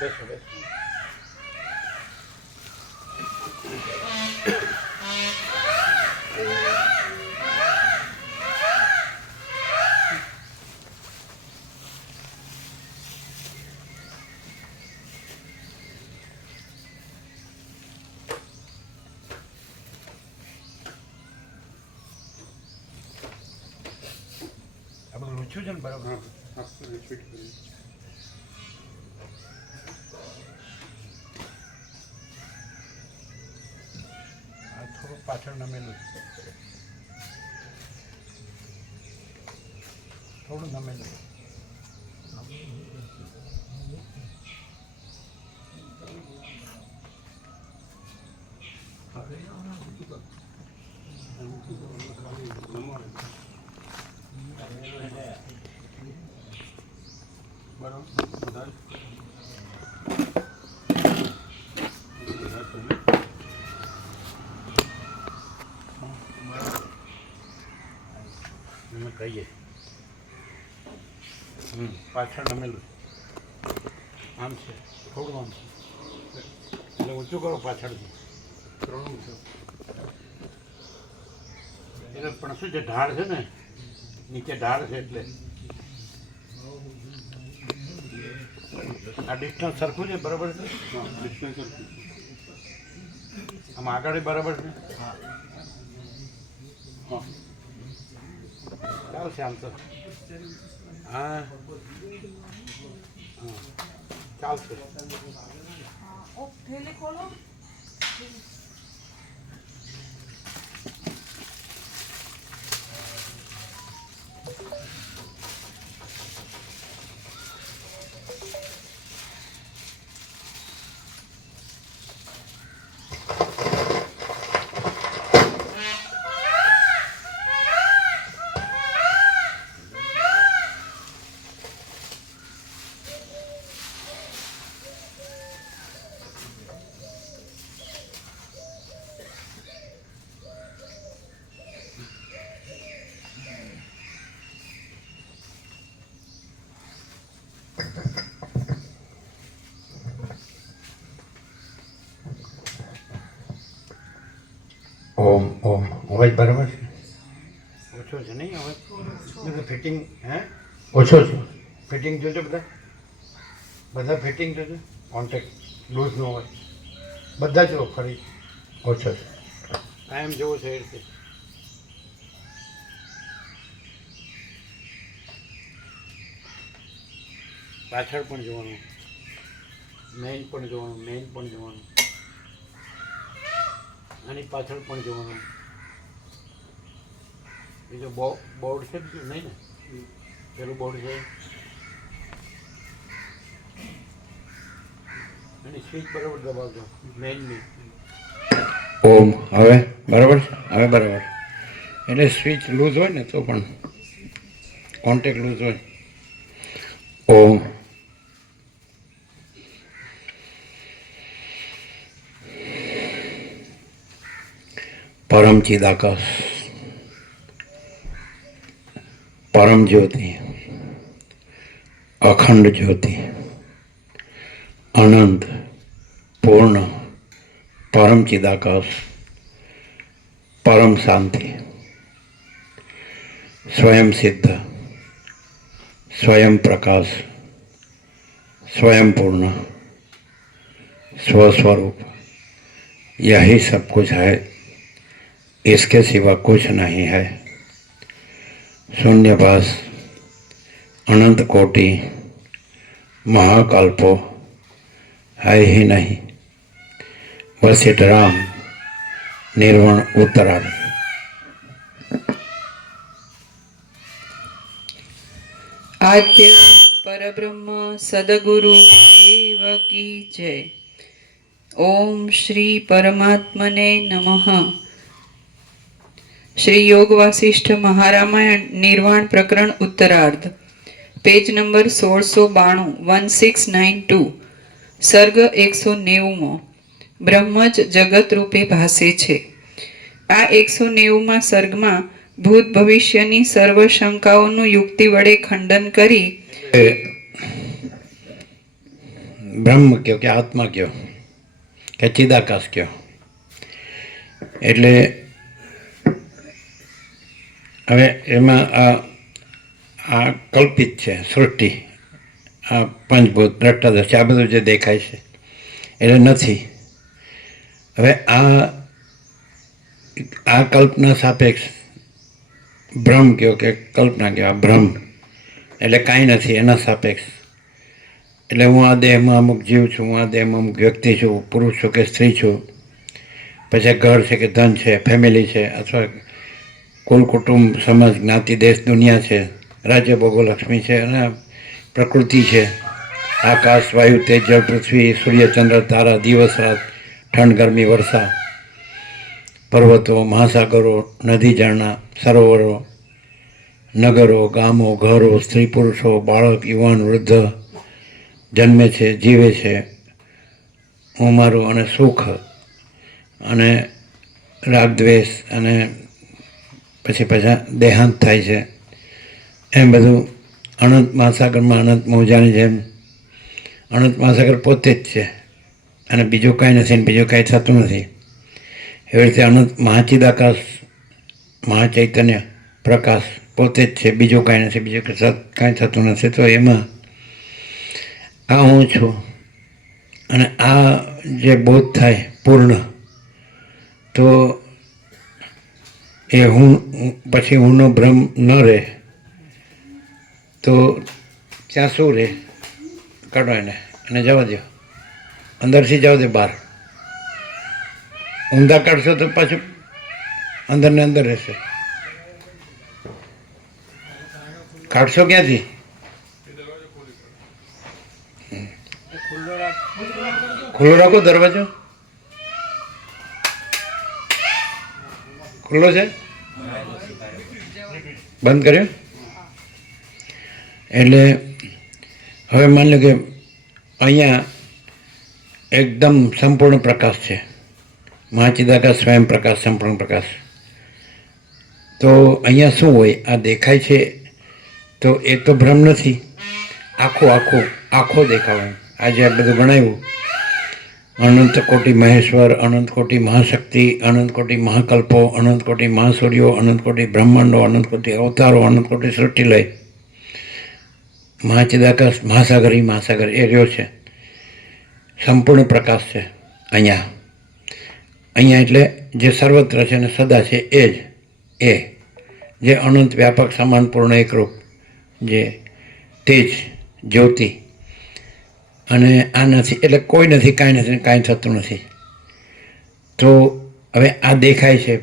બેસો બેસો. આ બધું લૂછ્યું છે ને બરાબર? થોડુંક પાછળ નમેલું, થોડું નમેલું. કહીએ પાછળ નમેલું આમ છે, થોડું આમ છે એટલે ઊંચું કરો પાછળથી. એટલે પણ શું છે, ઢાળ છે ને નીચે, ઢાળ છે એટલે આ ડિસ્ટન્સ સરખું છે, બરાબર છે? ડિસ્ટન્સ સરખું. આમ આગળ બરાબર છે. હા ચાલશે આમ તો. હા ચાલશે. ઓમ ઓમ અવાજ બરાબર છે? ઓછો છે નહીં અવાજ? બધું ફિટિંગ હે ઓછો છે. ફિટિંગ જોજો બધા, બધા ફિટિંગ જોજો. કોન્ટેક્ટ લૂઝ ન હોય બધા જો ફરી. ઓછો છે કાયમ જેવો છે એ રીતે. પાછળ પણ જોવાનું, મેઇન પણ જોવાનું, મેઇન પણ જોવાનું, આની પાછળ પણ જોવાનું. બીજો બોર્ડ છે બીજું નહીં ને? પેલું બોર્ડ છે એની સ્વિચ બરાબર દબાવજો મેઇનની. ઓમ હવે બરાબર છે? હવે બરાબર. એટલે સ્વિચ લૂઝ હોય ને તો પણ કોન્ટેક્ટ લૂઝ હોય. ઓમ પરમ ચિદાકાશ, પરમ જ્યોતિ, અખંડ જ્યોતિ, અનંત પૂર્ણ પરમ ચિદાકાશ, પરમ શાંતિ, स्वयं सिद्ध, स्वयं प्रकाश, स्वयं पूर्ण, स्वस्वरूप, यही सब कुछ है, इसके सिवा कुछ नहीं है। शून्यवास अनंत कोटि महाकल्पो है ही नहीं, बस इट राम निर्वाण उत्तरार्ध। आद्य परब्रह्म सदगुरु देव की जय। ओम श्री परमात्मने नमः। श्री योग वासिष्ठ महारामायण निर्वाण प्रकरण उत्तरार्ध, पेज नंबर 1692 1692, सर्ग 190 ब्रह्मज जगत रूपे भासे छे। आ 190 सर्ग में भूत भविष्यनी सर्व शंकाओનું યુક્તિ વડે ખંડન કરી બ્રહ્મ કહો કે આત્મા કહો કે ચિદાકાશ કહો, એટલે હવે એમાં આ કલ્પિત છે સૃષ્ટિ, આ પંચભૂત દ્રષ્ટાદર્શી આ બધું જે દેખાય છે એટલે નથી. હવે આ કલ્પના સાપેક્ષ ભ્રમ કહો કે કલ્પના કહો, આ ભ્રમ એટલે કાંઈ નથી એના સાપેક્ષ. એટલે હું આ દેહમાં અમુક જીવ છું, હું આ દેહમાં અમુક વ્યક્તિ છું, પુરુષ છું કે સ્ત્રી છું, પછી ઘર છે કે ધન છે, ફેમિલી છે, અથવા કુલ કુટુંબ, સમાજ, જ્ઞાતિ, દેશ, દુનિયા છે, રાજ્ય, ભોગો, લક્ષ્મી છે, અને પ્રકૃતિ છે, આકાશ, વાયુ, તેજ, જળ, પૃથ્વી, સૂર્ય, ચંદ્ર, તારા, દિવસ, રાત, ઠંડ, ગરમી, વર્ષા, પર્વતો, મહાસાગરો, નદી, ઝરણા, સરોવરો, નગરો, ગામો, ઘરો, સ્ત્રી પુરુષો, બાળક, યુવાન, વૃદ્ધ જન્મે છે, જીવે છે, હું મારું, અને સુખ અને રાગ દ્વેષ, અને પછી પાછા દેહાંત થાય છે. એમ બધું અનંત મહાસાગરમાં અનંત મોજાની જેમ અનંત મહાસાગર પોતે જ છે અને બીજું કાંઈ નથી, બીજું કાંઈ થતું નથી. એવી રીતે અનંત મહાચિદાકાશ, મહાચૈતન્ય પ્રકાશ પોતે જ છે, બીજું કાંઈ નથી, બીજું કાંઈ થતું નથી. તો એમાં આ હું છું, અને આ જે બોધ થાય પૂર્ણ, તો એ હું પછી હુંનો ભ્રમ ન રહે, તો ત્યાં શું રહે? કાઢો એને જવા દો, અંદરથી જવા દે બહાર. ઊંધા કાઢશો તો પાછું અંદર ને અંદર રહેશે. કાઢશો ક્યાંથી? ખુલ્લો રાખો દરવાજો. ખુલ્લો છે, બંધ કર્યો. એટલે હવે માની લો કે અહીંયા એકદમ સંપૂર્ણ પ્રકાશ છે, મહાચિદાકાશ, સ્વયં પ્રકાશ, સંપૂર્ણ પ્રકાશ. તો અહીંયા શું હોય? આ દેખાય છે તો એ તો ભ્રમ નથી, આખો દેખાવ. આજે આ બધું ગણાવ્યું, અનંત કોટી મહેશ્વર, અનંત કોટી મહાશક્તિ, અનંત કોટી મહાકલ્પો, અનંત કોટી મહાસૂર્યો, અનંત કોટી બ્રહ્માંડો, અનંત કોટી અવતારો, અનંત કોટી સૃષ્ટિલય, મહાચિદાકાશ, મહાસાગર એ રહ્યો છે, સંપૂર્ણ પ્રકાશ છે અહીંયા એટલે જે સર્વત્ર છે અને સદા છે એ જે અનંત વ્યાપક સમાન પૂર્ણ એકરૂપ જે તેજ જ્યોતિ. અને આ નથી એટલે કોઈ નથી, કાંઈ નથી, કાંઈ થતું નથી. તો હવે આ દેખાય છે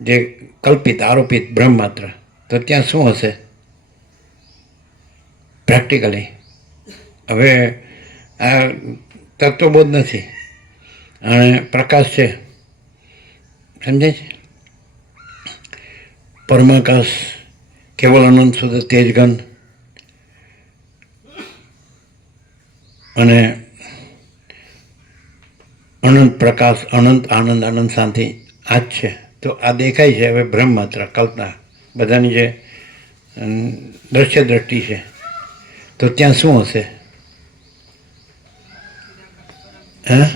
જે કલ્પિત, આરોપિત બ્રહ્મ માત્ર, તો ત્યાં શું હશે પ્રેક્ટિકલી? હવે આ તત્વબોધ નથી અને પ્રકાશ છે, સમજાય છે? પરમાકાશ, કેવલ અનંત શુદ્ધ તેજગન, અને અનંત પ્રકાશ, અનંત આનંદ, અનંત શાંતિ આ જ છે. તો આ દેખાય છે હવે બ્રહ્મ માત્ર, કલ્પના, બધાની જે દ્રશ્ય દ્રષ્ટિ છે. તો ત્યાં શું હશે? હા,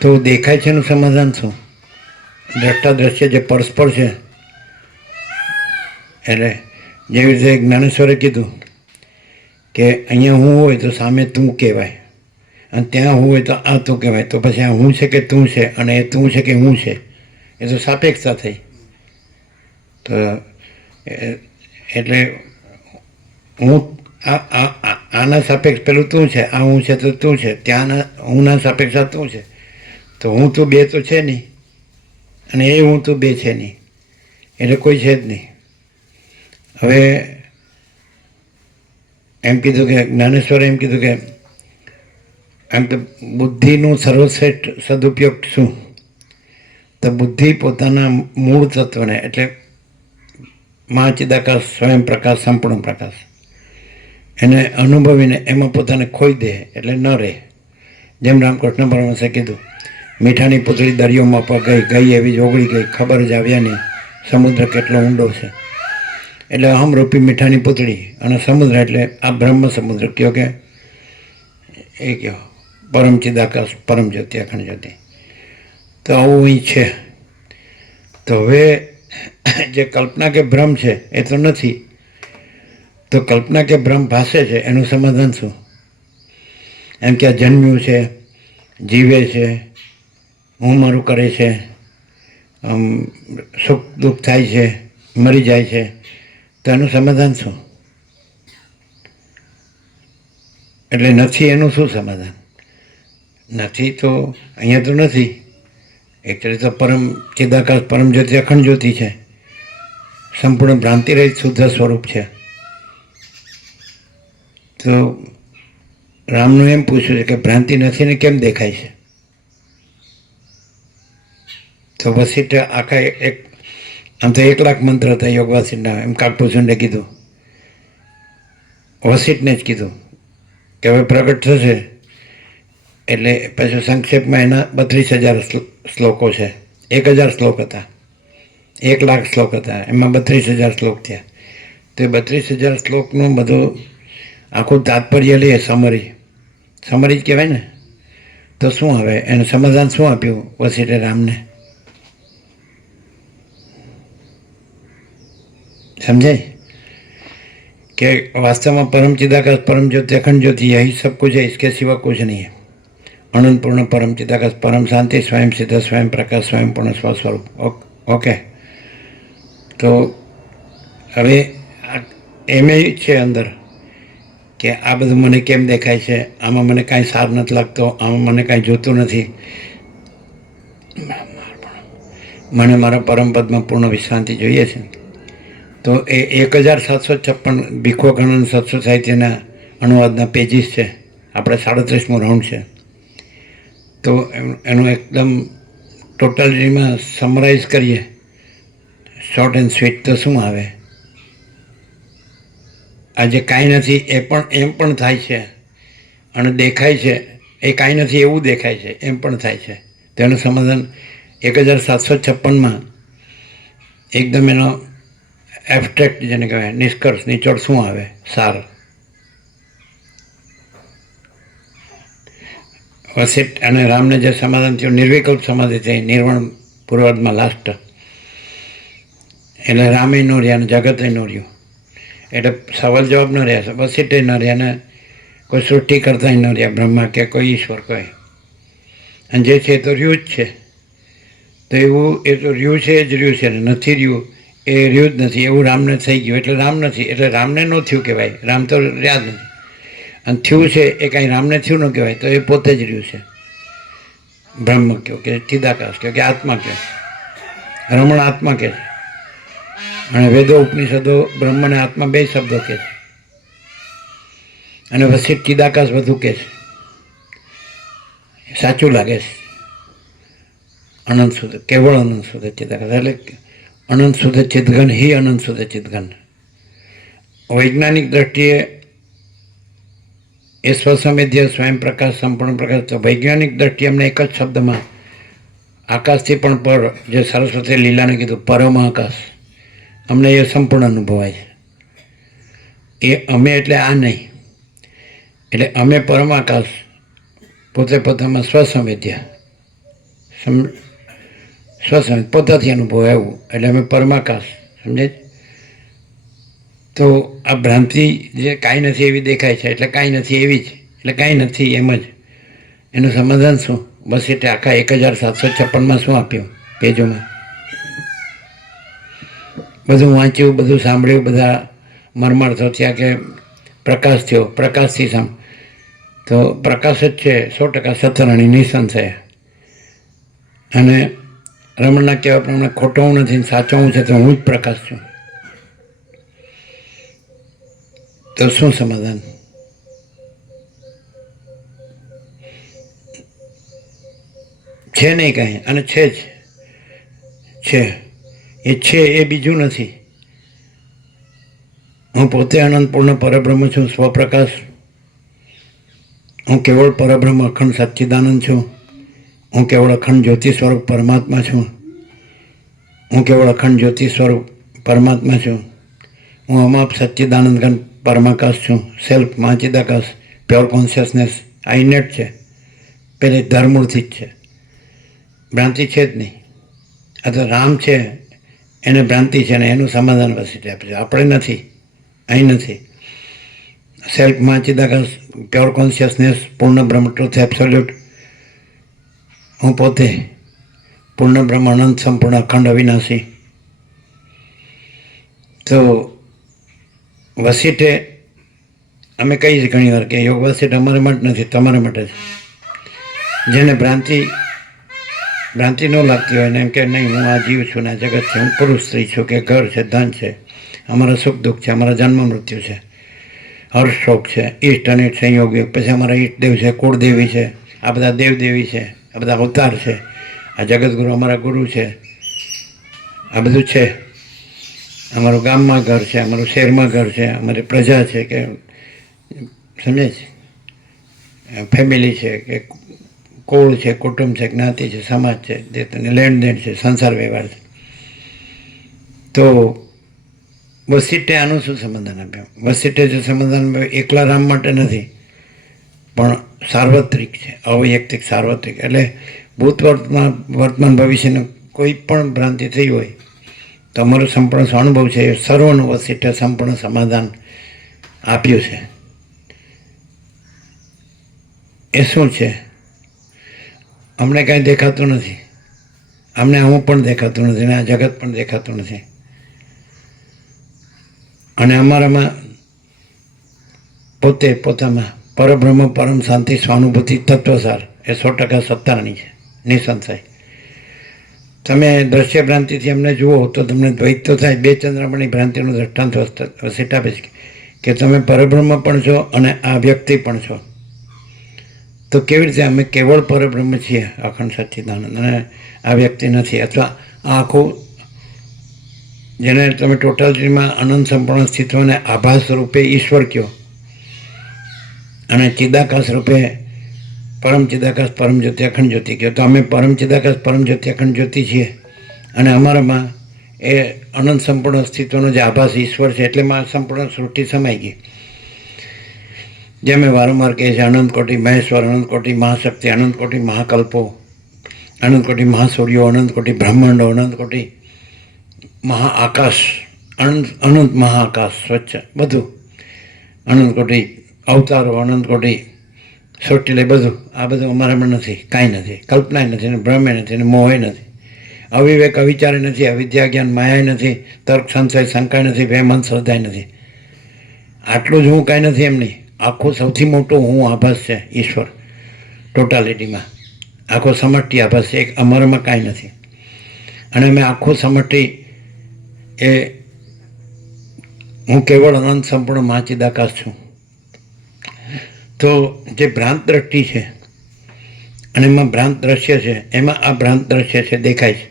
તો દેખાય છે એનું સમાધાન શું? દ્રષ્ટા દ્રશ્ય જે પરસ્પર છે. એટલે જેવી રીતે જ્ઞાનેશ્વરે કીધું કે અહીંયા હું હોય તો સામે તું કહેવાય, અને ત્યાં હું હોય તો આ તું કહેવાય. તો પછી આ હું છે કે તું છે, અને એ તું છે કે હું છે, એ તો સાપેક્ષતા થઈ. તો એટલે હું આના સાપેક્ષ પેલું તું છે, આ હું છે તો તું છે, ત્યાંના હુંના સાપેક્ષ આ તું છે. તો હું તું બે તો છે નહીં, અને એ હું તું બે છે નહીં, એટલે કોઈ છે જ નહીં. હવે એમ કીધું કે જ્ઞાનેશ્વરે એમ કીધું કે એમ તો બુદ્ધિનું સર્વશ્રેષ્ઠ સદુપયોગ શું? તો બુદ્ધિ પોતાના મૂળ તત્વને એટલે મહાચિદાકાશ, સ્વયં પ્રકાશ, સંપૂર્ણ પ્રકાશ એને અનુભવીને એમાં પોતાને ખોઈ દે એટલે ન રહે. જેમ રામકૃષ્ણ પરમહંસે કીધું, મીઠાની પૂતળી દરિયોમાં ગઈ એવી જ ઓગળી ગઈ, ખબર જ આવ્યા નહીં સમુદ્ર કેટલો ઊંડો છે. એટલે અહમરૂપી મીઠાની પૂતળી, અને સમુદ્ર એટલે આ બ્રહ્મ સમુદ્ર કયો કે એ કયો પરમ ચિદાકાશ પરમ જ્યોતિ અખંડ જ્યોતિ. તો આવું અહીં છે. તો હવે જે કલ્પના કે ભ્રમ છે એ તો નથી, તો કલ્પના કે ભ્રમ ભાસે છે એનું સમાધાન શું? એમ કે આ જન્મ્યું છે, જીવે છે, હું મારું કરે છે, સુખ દુઃખ થાય છે, મરી જાય છે, તો એનું સમાધાન શું? એટલે નથી એનું શું સમાધાન? નથી તો અહીંયા તો નથી, એકચુઅલી તો પરમ ચિદાકાશ પરમ જ્યોતિ અખંડ જ્યોતિ છે, સંપૂર્ણ ભ્રાંતિ રહિત શુદ્ધ સ્વરૂપ છે. તો રામનું એમ પૂછ્યું છે કે ભ્રાંતિ નથી ને કેમ દેખાય છે? તો વસિષ્ઠ આખા એક આમ તો 1,00,000 મંત્ર હતા યોગ વાસિષ્ઠના, એમ કાકભૂષણે કીધું, વસિષ્ઠને જ કીધું કે હવે પ્રગટ થશે. એટલે પછી સંક્ષેપમાં એના 32,000 શ્લોકો છે. 1,000 શ્લોક હતા, 1,00,000 શ્લોક હતા, એમાં 32,000 શ્લોક થયા. તો એ 32,000 શ્લોકનું બધું આખું તાત્પર્ય લઈએ, સમરી જ કહેવાય ને. તો શું હવે એને સમાધાન શું આપ્યું વસિષ્ઠે રામને? समझे कि वास्तव में परम चिदाकाश परम ज्योति अखंड ज्योति यही सब कुछ है, इसके सिवा कुछ नहीं है. अनंत पूर्ण परम चिदाकाश परम शांति स्वयं सिद्ध स्वयं प्रकाश स्वयं पूर्ण स्वस्वरूप. ओके. तो હવે એમ છે અંદર કે આ બધું મને કેમ દેખાય છે, આમાં મને કાંઈ સાર નથી લાગતો, આમાં મને કાંઈ જોતું નથી, મને મારા પરમ પદમાં પૂર્ણ વિશ્રાંતિ જોઈએ છે. તો એ 1,756 ભીખો ગણન સત્સુ સાહિત્યના અનુવાદના પેજીસ છે, આપણે 37મું રાઉન્ડ છે. તો એનું એકદમ ટોટલીમાં સમરાઇઝ કરીએ, શોર્ટ એન્ડ સ્વીટ, તો શું આવે? આ જે કાંઈ નથી એ પણ એમ પણ થાય છે, અને દેખાય છે એ કાંઈ નથી એવું દેખાય છે, એમ પણ થાય છે. તેનું સમાધાન 1,756માં એકદમ એનો એબસ્ટ્રેક્ટ જેને કહેવાય નિષ્કર્ષ નિચોડ શું આવે, સાર? વસિષ્ઠ અને રામને જે સમાધાન થયું, નિર્વિકલ્પ સમાધિ થઈ નિર્વાણ પૂર્વાર્ધમાં લાસ્ટ. એટલે રામે ન રહ્યા અને જગતે ન રહ્યું. એટલે સવાલ જવાબ ન રહ્યા, વસિષ્ઠે ન રહ્યા ને કોઈ સૃષ્ટિ કરતા ન રહ્યા, બ્રહ્મા કે કોઈ ઈશ્વર કોઈ. અને જે છે એ તો રહ્યું જ છે. તો એવું એ તો રહ્યું છે જ રહ્યું છે, ને નથી રહ્યું એ રહ્યું જ નથી, એવું રામને થઈ ગયું. એટલે રામ નથી, એટલે રામને ન થયું કહેવાય, રામ તો રહ્યા જ નથી. અને થયું છે એ કાંઈ રામને થયું ન કહેવાય, તો એ પોતે જ રહ્યું છે. બ્રહ્મ કહો કે ચિદાકાશ કહો કે આત્મા કહો, રમણ આત્મા કહે છે. અને વેદો ઉપનિષદો બ્રહ્મને આત્મા બે શબ્દો કહે છે. અને વસિષ્ઠ ચિદાકાશ બધું કહે છે. સાચું લાગે છે. અનંત શુદ્ધ, કેવળ અનંત શુદ્ધ ચિદાકાશ, એટલે અનંત શુદ્ધ ચિદઘન હિ અનંત શુદ્ધ ચિદઘન. વૈજ્ઞાનિક દ્રષ્ટિએ એ સ્વસમેધ્ય સ્વયં પ્રકાશ સંપૂર્ણ પ્રકાશ. તો વૈજ્ઞાનિક દ્રષ્ટિએ અમને એક જ શબ્દમાં આકાશથી પણ પર, જે સરસ્વતી લીલાને કીધું પરમ આકાશ, અમને એ સંપૂર્ણ અનુભવાય છે. એ અમે એટલે આ નહીં, એટલે અમે પરમ આકાશ પોતે પોતામાં સ્વસમેધ્ય પોતાથી અનુભવ એવું, એટલે અમે પરમાકાશ. સમજે? તો આ ભ્રાંતિ જે કાંઈ નથી એવી દેખાય છે, એટલે કાંઈ નથી એવી જ, એટલે કાંઈ નથી એમ જ. એનું સમાધાન શું? બસ એટલે આખા 1,756માં શું આપ્યું પેજોમાં? બધું વાંચ્યું, બધું સાંભળ્યું, બધા મરમર થયા કે પ્રકાશ થયો, પ્રકાશથી તો પ્રકાશ જ છે 100% સત્યનારાયણ નિસંશય. અને રમણના કહેવા પ્રમાણે ખોટો હું નથી, સાચો હું છે, તો હું જ પ્રકાશ છું. તો શું સમાધાન? છે નહીં કાંઈ, અને છે જ છે. એ છે એ બીજું નથી. હું પોતે અનંત પૂર્ણ પરબ્રહ્મ છું, સ્વપ્રકાશ. હું કેવળ પરબ્રહ્મ અખંડ સચ્ચિદાનંદ છું. હું કેવળ અખંડ જ્યોતિ સ્વરૂપ પરમાત્મા છું. હું કેવળ અખંડ જ્યોતિ સ્વરૂપ પરમાત્મા છું. હું અમાપ સચ્ચિદાનંદ ઘન પરમાકાશ છું. સેલ્ફ માચિદાકાશ પ્યોર કોન્શિયસનેસ આ ઇનેટ છે, પેલી ધર્મૂળથી જ છે, ભ્રાંતિ છે જ નહીં. આ તો રામ છે એને ભ્રાંતિ છે ને એનું સમાધાન વસીટે આપે છે, આપણે નથી, અહીં નથી. સેલ્ફ માચિદાકાશ પ્યોર કોન્શિયસનેસ પૂર્ણ બ્રહ્મ ટ્રુથ એબ્સોલ્યુટ, હું પોતે પૂર્ણ બ્રહ્મ અનંત સંપૂર્ણ અખંડ અવિનાશી. તો વસીટે અમે કહીએ છીએ ઘણી વાર કે યોગ વસીટ અમારા માટે નથી, તમારા માટે છે. જેને ભ્રાંતિ ન લાગતી હોય ને એમ કે નહીં હું આ જીવ છું ને આ જગત છે, હું પુરુષ સ્ત્રી છું કે ઘર છે, ધન છે, અમારા સુખ દુઃખ છે, અમારા જન્મ મૃત્યુ છે, હર્ષ શોક છે, ઈષ્ટ અનિષ્ટ સંયોગ, પછી અમારા ઈષ્ટદેવ છે, કુળદેવી છે, આ બધા દેવદેવી છે, આ બધા અવતાર છે, આ જગતગુરુ અમારા ગુરુ છે, આ બધું છે. અમારું ગામમાં ઘર છે, અમારું શહેરમાં ઘર છે, અમારી પ્રજા છે કે સમજે છે, ફેમિલી છે કે કુળ છે, કુટુંબ છે, જ્ઞાતિ છે, સમાજ છે, જે તને લેણદેણ છે, સંસાર વ્યવહાર છે. તો વસીટે આનું શું સમાધાન આપ્યું? વસીટે જે સમાધાન આપ્યું એકલા રામ માટે નથી, પણ સાર્વત્રિક છે, અવૈયક્તિક સાર્વત્રિક. એટલે ભૂત વર્તમાન ભવિષ્યનું કોઈ પણ ભ્રાંતિ થઈ હોય તો અમારો સંપૂર્ણ અનુભવ છે એ સર્વનું વસીટે સંપૂર્ણ સમાધાન આપ્યું છે. એ શું છે? અમને કાંઈ દેખાતું નથી, અમને હું પણ દેખાતું નથી ને આ જગત પણ દેખાતું નથી. અને અમારામાં પોતામાં પરબ્રહ્મ પરમ શાંતિ સ્વાનુભૂતિ તત્વસાર એ 100% સત્તાની છે, નિસંશય. તમે દ્રશ્ય ભ્રાંતિથી અમને જુઓ તો તમને દ્વૈત તો થાય. બે ચંદ્રમણી ભ્રાંતિનું દ્રષ્ટાંત વસીટ આપે છે કે તમે પરબ્રહ્મ પણ છો અને આ વ્યક્તિ પણ છો. તો કેવી રીતે અમે કેવળ પરબ્રહ્મ છીએ અખંડ સચ્ચિદાનંદ અને આ વ્યક્તિ નથી? અથવા આ આખું જેને તમે ટોટાલિટીમાં અનંત સંપૂર્ણ અસ્તિત્વને આભાસ રૂપે ઈશ્વર કહો અને ચિદાકાશ રૂપે પરમ ચિદાકાશ પરમ જ્યોતિ અખંડ જ્યોતિ કહો. તો અમે પરમ ચિદાકાશ પરમ જ્યોતિ અખંડ જ્યોતિ છીએ અને અમારામાં એ અનંત સંપૂર્ણ અસ્તિત્વનો જે આભાસ ઈશ્વર છે એટલે માં સંપૂર્ણ સૃષ્ટિ સમાઈ ગઈ. જે અમે વારંવાર કહીએ છીએ અનંત કોટી મહેશ્વર, અનંત કોટી મહાશક્તિ, અનંત કોટી મહાકલ્પો, અનંત કોટી મહાસૂર્યો, અનંત કોટી બ્રહ્માંડો, અનંત કોટી મહાઆકાશ, અનંત મહાઆકાશ સ્વચ્છ બધું, અનંત કોટી અવતારો, અનંત કોટી સૃષ્ટિ લઈ બધું. આ બધું અમારામાં નથી, કાંઈ નથી, કલ્પનાય નથી ને ભ્રમે નથી ને મોહે નથી, અવિવેક અવિચારે નથી, અવિદ્યા જ્ઞાન માયાય નથી, તર્ક સંશય શંકા નથી, વહેમ શ્રદ્ધાય નથી. આટલું જ હું કાંઈ નથી એમ નહીં. આખું સૌથી મોટું હું આભાસ છે ઈશ્વર ટોટાલિટીમાં, આખો સમષ્ટિ આભાસ છે. એક અમારામાં કાંઈ નથી અને અમે આખું સમષ્ટિ એ હું કેવળ અનંત સંપૂર્ણ મહાચિદાકાશ છું. તો જે ભ્રાંત દ્રષ્ટિ છે અને એમાં ભ્રાંત દ્રશ્ય છે, એમાં આ ભ્રાંત દ્રશ્ય છે દેખાય છે.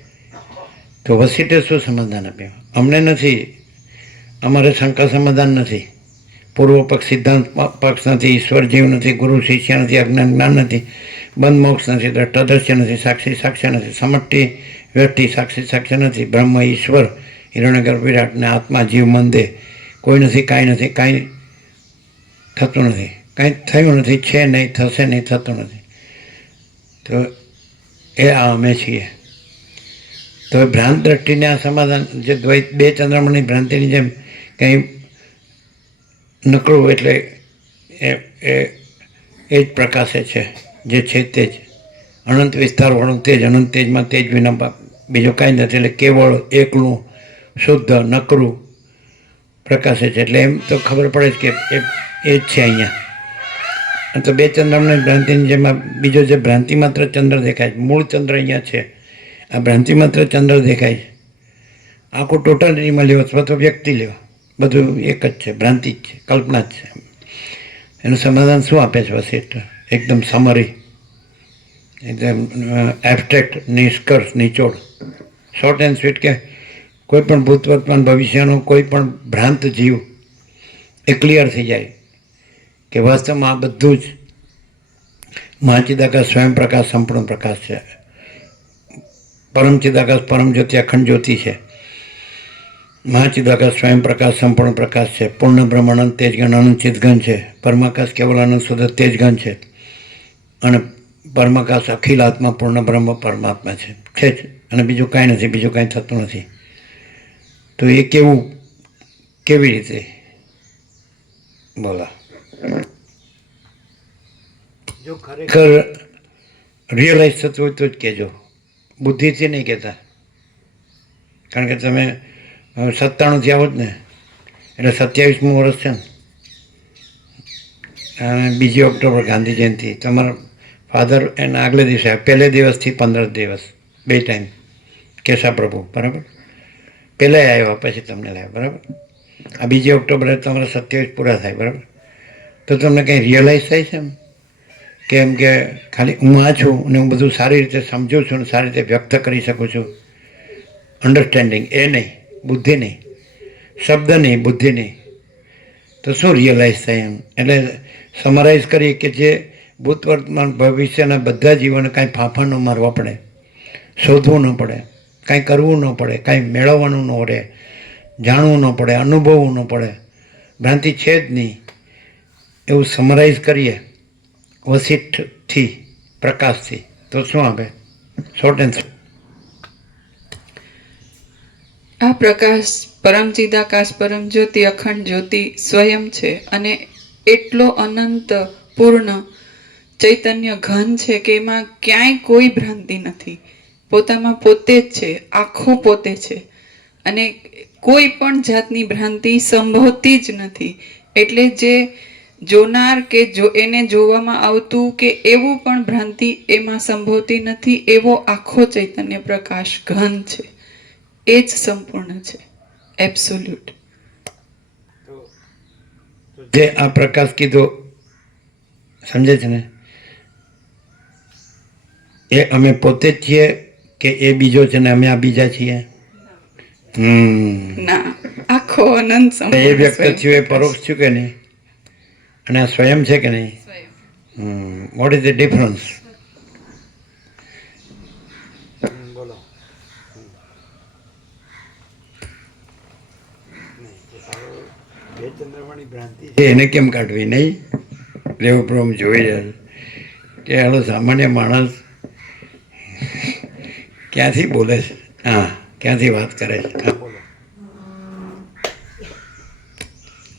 તો વસીટે શું સમાધાન આપ્યું? અમને નથી, અમારે શંકા સમાધાન નથી, પૂર્વ પક્ષ સિદ્ધાંત પક્ષ નથી, ઈશ્વર જીવ નથી, ગુરુ શિષ્ય નથી, અજ્ઞાન જ્ઞાન નથી, બંધ મોક્ષ નથી, દ્રષ્ટા દ્રશ્ય નથી, સાક્ષી સાક્ષ્ય નથી, સમષ્ટિ વ્યક્તિ સાક્ષી સાક્ષ્ય નથી, બ્રહ્મ ઈશ્વર હિરણ્યગર્ભ વિરાટ ને આત્મા જીવ મન દેહ કોઈ નથી, કાંઈ નથી, કાંઈ થતું નથી, કાંઈ થયું નથી, છે નહીં, થશે નહીં, થતું નથી. તો એ આ અમે છીએ. તો ભ્રાંત દ્રષ્ટિને આ સમાધાન જે દ્વૈત બે ચંદ્રમણની ભ્રાંતિની જેમ કંઈ નકળું એટલે એ જ પ્રકાશે છે જે છે તે જ અનંત વિસ્તારવાળું તેજ, અનંત તેજમાં તેજ વિના બીજું કાંઈ નથી. એટલે કેવળ એકલું શુદ્ધ નકરું પ્રકાશે છે. એટલે એમ તો ખબર પડે છે કે એ જ છે અહીંયા. તો બે ચંદ્રની ભ્રાંતિની જેમાં બીજો જે ભ્રાંતિ માત્ર ચંદ્ર દેખાય છે, મૂળ ચંદ્ર અહીંયા છે, આ ભ્રાંતિ માત્ર ચંદ્ર દેખાય છે. આખું ટોટાલિટીમાં લેવો અથવા તો વ્યક્તિ લેવો, બધું એક જ છે, ભ્રાંતિ જ છે, કલ્પના જ છે. એનું સમાધાન શું આપે છે વસીટ? એકદમ સમરી, એકદમ એબસ્ટ્રેક્ટ, નિષ્કર્ષ, નિચોડ, શોર્ટ એન્ડ સ્વીટ કે કોઈ પણ ભૂત વર્તમાન ભવિષ્યનો કોઈ પણ ભ્રાંત જીવ એ ક્લિયર થઈ જાય કે વાસ્તવમાં આ બધું જ મહાચિદાકાશ સ્વયં પ્રકાશ સંપૂર્ણ પ્રકાશ છે, પરમ ચિદાકાશ પરમ જ્યોતિ અખંડ જ્યોતિ છે. મહાચિદાકાશ સ્વયં પ્રકાશ સંપૂર્ણ પ્રકાશ છે. પૂર્ણ બ્રહ્માનંદ તેજગણ અનંત ચિતગણ છે. પરમાકાશ કેવલાનંદ શુદ્ધ તેજગણ છે. અને પરમાકાશ અખિલ આત્મા પૂર્ણ બ્રહ્મ પરમાત્મા છે જ. અને બીજું કાંઈ નથી, બીજું કાંઈ થતું નથી. તો એ કેવી રીતે બોલા? જો ખરેખર રિયલાઇઝ થતું હોય તો જ કહેજો, બુદ્ધિથી નહીં કહેતા. કારણ કે તમે 97 આવો જ ને, એટલે 27મું વર્ષ છે ને. અને 2 ઓક્ટોબર ગાંધી જયંતિ. તમારા ફાધર એના આગલે દિવસે, પહેલે દિવસથી 15 દિવસ, 2 ટાઈમ કેશા પ્રભુ, બરાબર. પહેલાં આવ્યા, પછી તમને લાવ્યા, બરાબર. આ 2 ઓક્ટોબરે તમારા 27 પૂરા થાય, બરાબર. તો તમને કંઈ રિયલાઇઝ થાય છે એમ? કેમ કે ખાલી હું આ છું અને હું બધું સારી રીતે સમજું છું અને સારી રીતે વ્યક્ત કરી શકું છું. અન્ડરસ્ટેન્ડિંગ એ નહીં, બુદ્ધિ નહીં, શબ્દ નહીં, બુદ્ધિ નહીં. તો શું રિયલાઇઝ થાય એમ? એટલે સમરાઇઝ કરીએ કે જે ભૂત વર્તમાન ભવિષ્યના બધા જીવોને કાંઈ ફાંફા ન મારવા પડે, શોધવું ન પડે, કાંઈ કરવું ન પડે, કાંઈ મેળવવાનું ન રહે, જાણવું ન પડે, અનુભવવું ન પડે, ભ્રાંતિ છે જ નહીં, એવું સમરાઇઝ કરીએ વસિષ્ઠથી, પ્રકાશથી, તો શું આવે? શોર્ટ એન્ડ આ પ્રકાશ પરમ ચિદાકાશ પરમ જ્યોતિ અખંડ જ્યોતિ સ્વયં છે અને એટલો અનંત પૂર્ણ ચૈતન્ય ઘન છે કે એમાં ક્યાંય કોઈ ભ્રાંતિ નથી. પોતામાં પોતે જ છે, આખો પોતે છે અને કોઈ પણ જાતની ભ્રાંતિ સંભવતી જ નથી. એટલે જે જોનાર કે જો એને જોવામાં આવતું કે એવું પણ ભ્રાંતિ એમાં સંભવતી નથી. એવો આખો ચૈતન્ય પ્રકાશ ઘન છે, એ જ સંપૂર્ણ છે, એબ્સોલ્યુટ. જે આ પ્રકાશ કીધો, સમજે છે ને? એ અમે પોતે જ છીએ કે એ બીજો છે ને અમે આ બીજા છીએ? ના, આખો અનંત એ સંપૂર્ણ વ્યક્ત સ્વયં થયું એ પ્રકાશ. પરોક્ષ થયું કે નહીં? અને આ સ્વયં છે કે નહીં? What is the difference? બોલો. બે ચંદ્રમાની ભ્રાંતિ છે એને કેમ કાઢવી નહીં? દેવપ્રભુ જોઈ રહ્યા છે કે હાલો સામાન્ય માણસ ક્યાંથી બોલે છે, હા, ક્યાંથી વાત કરે છે. હા, બોલો.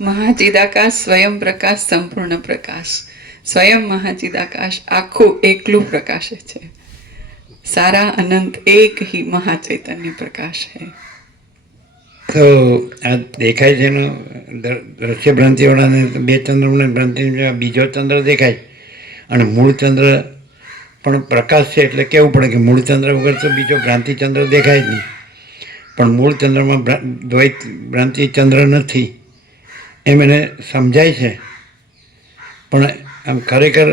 મહાચિદાકાશ સ્વયં પ્રકાશ સંપૂર્ણ પ્રકાશ. સ્વયં મહાચિદાકાશ આખું એકલું પ્રકાશે છે. સારા અનંત એક ही महाचैतन्य प्रकाश है. તો આ દેખાય છે એનું દ્રશ્ય ભ્રાંતિવાળાને 2 ચંદ્રની ભ્રાંતિ, બીજો ચંદ્ર દેખાય અને મૂળ ચંદ્ર પણ પ્રકાશ છે. એટલે કેવું પડે કે મૂળ ચંદ્ર વગર તો બીજો ભ્રાંતિ ચંદ્ર દેખાય જ નહીં. પણ મૂળ ચંદ્રમાં દ્વૈત ભ્રાંતિ ચંદ્ર નથી એમ એને સમજાય છે. પણ આમ ખરેખર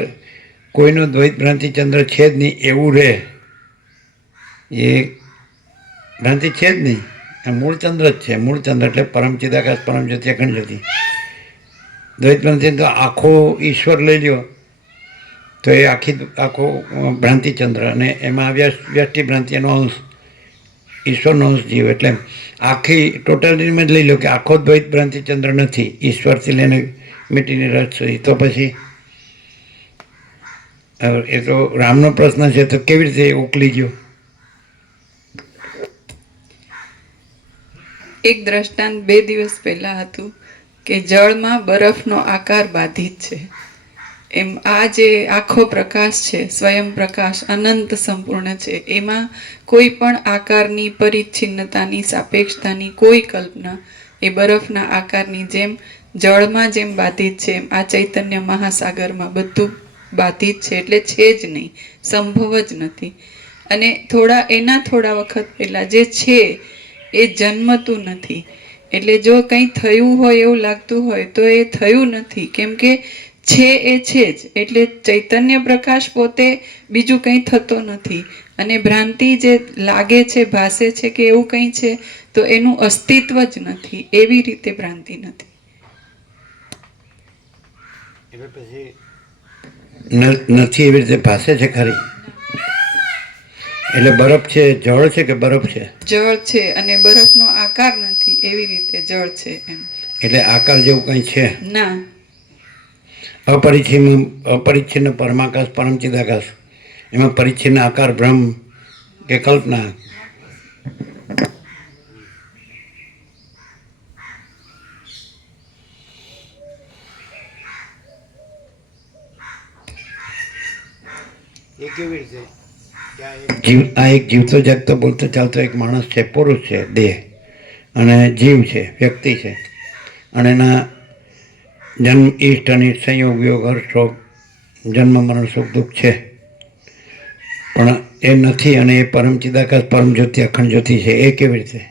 કોઈનો દ્વૈત ભ્રાંતિ ચંદ્ર છે જ નહીં એવું રહે, એ ભ્રાંતિ છે જ નહીં. આ મૂળ ચંદ્ર જ છે. મૂળ ચંદ્ર એટલે પરમ ચિદાકાશ પરમ જ્યોતિ અખંડ જ્યોતિ. દ્વૈત ભ્રાંતિ તો આખો ઈશ્વર લઈ લ્યો તો એ આખો ભ્રાંતિ ચંદ્ર, અને એમાં વ્યષ્ટિ ભ્રાંતિ એનો અંશ, ઈશ્વરનો અંશ જીવ. એટલે આખી ટોટાલિટીમાં જ લઈ લો કે આખો દ્વૈત ભ્રાંતિ ચંદ્ર નથી, ઈશ્વરથી લઈને મીટીની રસ સુધી. તો પછી એ તો રામનો પ્રશ્ન છે, તો કેવી રીતે ઉકલી ગયો? એક દ્રષ્ટાંત 2 દિવસ પહેલા હતું કે જળમાં બરફનો આકાર બાધિત છે. એમ આ જે આખો પ્રકાશ છે, સ્વયં પ્રકાશ અનંત સંપૂર્ણ છે, એમાં કોઈ પણ આકારની પરિચ્છિન્નતાની, સાપેક્ષતાની કોઈ કલ્પના એ બરફના આકારની જેમ જળમાં જેમ બાધિત છે, એમ આ ચૈતન્ય મહાસાગરમાં બધું બાધિત છે. એટલે છે જ નહીં, સંભવ જ નથી. અને થોડા વખત પહેલા જે છે એ જન્મતું નથી. એટલે જો કંઈ થયું હોય એવું લાગતું હોય તો એ થયું નથી, કેમ કે છે એ છે જ. એટલે ચૈતન્ય પ્રકાશ પોતે બીજું કંઈ થતો નથી. અને ભ્રાંતિ જે લાગે છે, ભાસે છે કે એવું કંઈ છે, તો એનું અસ્તિત્વ જ નથી. એવી રીતે ભ્રાંતિ નથી. એટલે પછી નથી એવી રીતે ભાસે છે ખરી. એટલે બરફ છે, જળ છે કે બરફ છે? જળ છે અને બરફનો આકાર નથી, એવી રીતે જળ છે એમ. એટલે આકાર જેવું કંઈ છે? ના. અપરિચ્છિન્ન પરમાકાશ પરમચિદાકાશ, એમાં પરિચ્છિન્ન આકાર બ્રહ્મ કે કલ્પના? એ કેવી રીતે? આ એક જીવતો જાગતો બોલતો ચાલતો એક માણસ છે, પુરુષ છે, દેહ, અને જીવ છે, વ્યક્તિ છે, અને એના જન્મ, ઈષ્ટ અનિષ્ટ, સંયોગ વિયોગ, હર્ષ શોક, જન્મ મરણ સુખ દુઃખ છે, પણ એ નથી, અને એ પરમ ચિદાકાશ પરમ જ્યોતિ અખંડ જ્યોતિ છે. એ કેવી રીતે?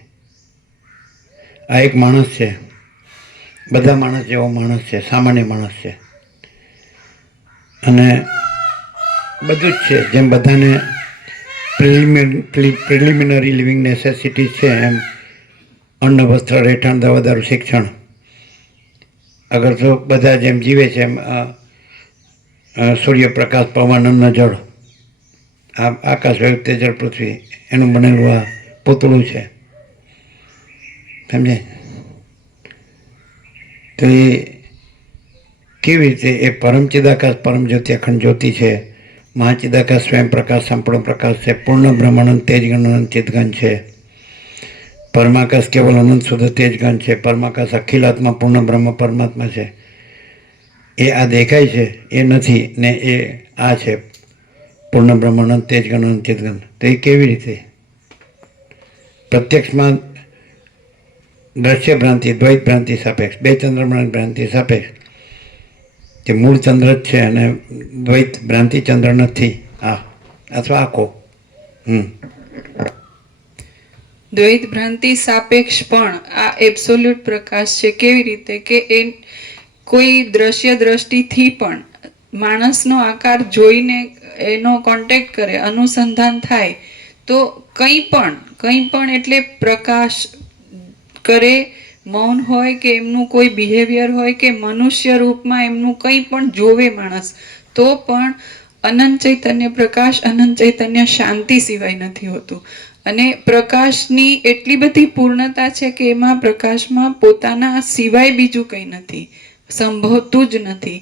આ એક માણસ છે, બધા માણસ જેવો માણસ છે, સામાન્ય માણસ છે, અને બધું જ છે. જેમ બધાને પ્રિલિમિનરી લિવિંગ નેસેસિટીઝ છે, એમ અન્ન, વસ્ત્ર, રહેઠાણ, દવા, દારૂ, શિક્ષણ, અગર તો બધા જેમ જીવે છે એમ સૂર્યપ્રકાશ, પવન, અન્ન, જળ, આ આકાશ, વાયુ, તેજ, પૃથ્વી, એનું બનેલું આ પૂતળું છે. સમજાય? તો એ કેવી રીતે એ પરમ ચિદાકાશ પરમ જ્યોતિ અખંડ જ્યોતિ છે, મહાચિદાકાશ સ્વયં પ્રકાશ સંપૂર્ણ પ્રકાશ છે, પૂર્ણ બ્રહ્માનંદ તેજગણ અનંત ચિદગણ છે, પરમાકાશ કેવલ અનંત શુદ્ધ તેજગણ છે, પરમાકાશ અખિલાત્મા પૂર્ણ બ્રહ્મ પરમાત્મા છે. એ આ દેખાય છે એ નથી, ને એ આ છે પૂર્ણ બ્રહ્મ અનંત તેજગણ અનંત ચિદગણ. તો એ કેવી રીતે? પ્રત્યક્ષમાં દ્રશ્ય ભ્રાંતિ, દ્વૈત ભ્રાંતિ સાપેક્ષ, બે ચંદ્રમણ ભ્રાંતિ સાપેક્ષ, કે મૂળ ચંદ્ર જ છે અને દ્વૈત ભ્રાંતિ ચંદ્ર નથી, આ અથવા આખો. દ્વૈત ભ્રાંતિ સાપેક્ષ પણ આ એબ્સોલ્યુટ પ્રકાશ છે. કેવી રીતે? કે એ કોઈ દ્રશ્ય દ્રષ્ટિથી પણ માણસનો આકાર જોઈને એનો કોન્ટેક્ટ કરે, અનુસંધાન થાય, તો કંઈ પણ એટલે પ્રકાશ કરે, મૌન હોય કે એમનું કોઈ બિહેવિયર હોય કે મનુષ્ય રૂપમાં એમનું કંઈ પણ જોવે માણસ, તો પણ અનંત ચૈતન્ય પ્રકાશ, અનંત ચૈતન્ય શાંતિ સિવાય નથી હોતું. અને પ્રકાશની એટલી બધી પૂર્ણતા છે કે એમાં પ્રકાશમાં પોતાના સિવાય બીજું કંઈ નથી, સંભવતું જ નથી.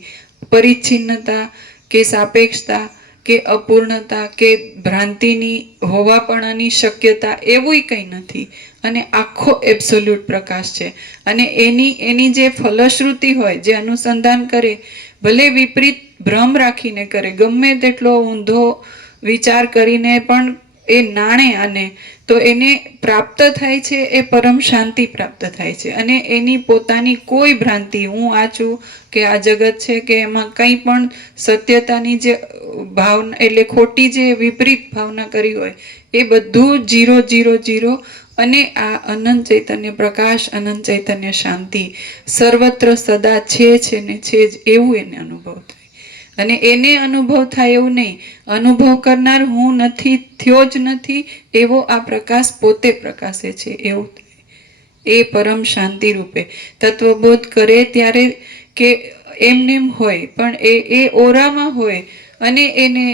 પરિચ્છિન્નતા કે સાપેક્ષતા કે અપૂર્ણતા કે ભ્રાંતિની હોવાપણાની શક્યતા એવું કંઈ નથી. અને આખો એબ્સોલ્યુટ પ્રકાશ છે. અને એની જે ફલશ્રુતિ હોય, જે અનુસંધાન કરે, ભલે વિપરીત ભ્રમ રાખીને કરે, ગમે તેટલો ઊંધો વિચાર કરીને પણ એ નાણે આને, તો એને પ્રાપ્ત થાય છે એ પરમ શાંતિ પ્રાપ્ત થાય છે. અને એની પોતાની કોઈ ભ્રાંતિ, હું આ છું કે આ જગત છે કે એમાં કંઈ પણ સત્યતાની જે ભાવના, એટલે ખોટી જે વિપરીત ભાવના કરી હોય, એ બધું 0 0 0. અને આ અનંત ચૈતન્ય પ્રકાશ, અનંત ચૈતન્ય શાંતિ સર્વત્ર સદા છે ને છે જ, એવું એને અનુભવ થાય. અને એને અનુભવ થાય એવું નહીં, અનુભવ કરનાર હું નથી, થયો જ નથી, એવો આ પ્રકાશ પોતે પ્રકાશે છે, એવું થાય. એ પરમ શાંતિ રૂપે તત્વબોધ કરે ત્યારે કે એમનેમ હોય, પણ એ ઓરામાં હોય. અને એને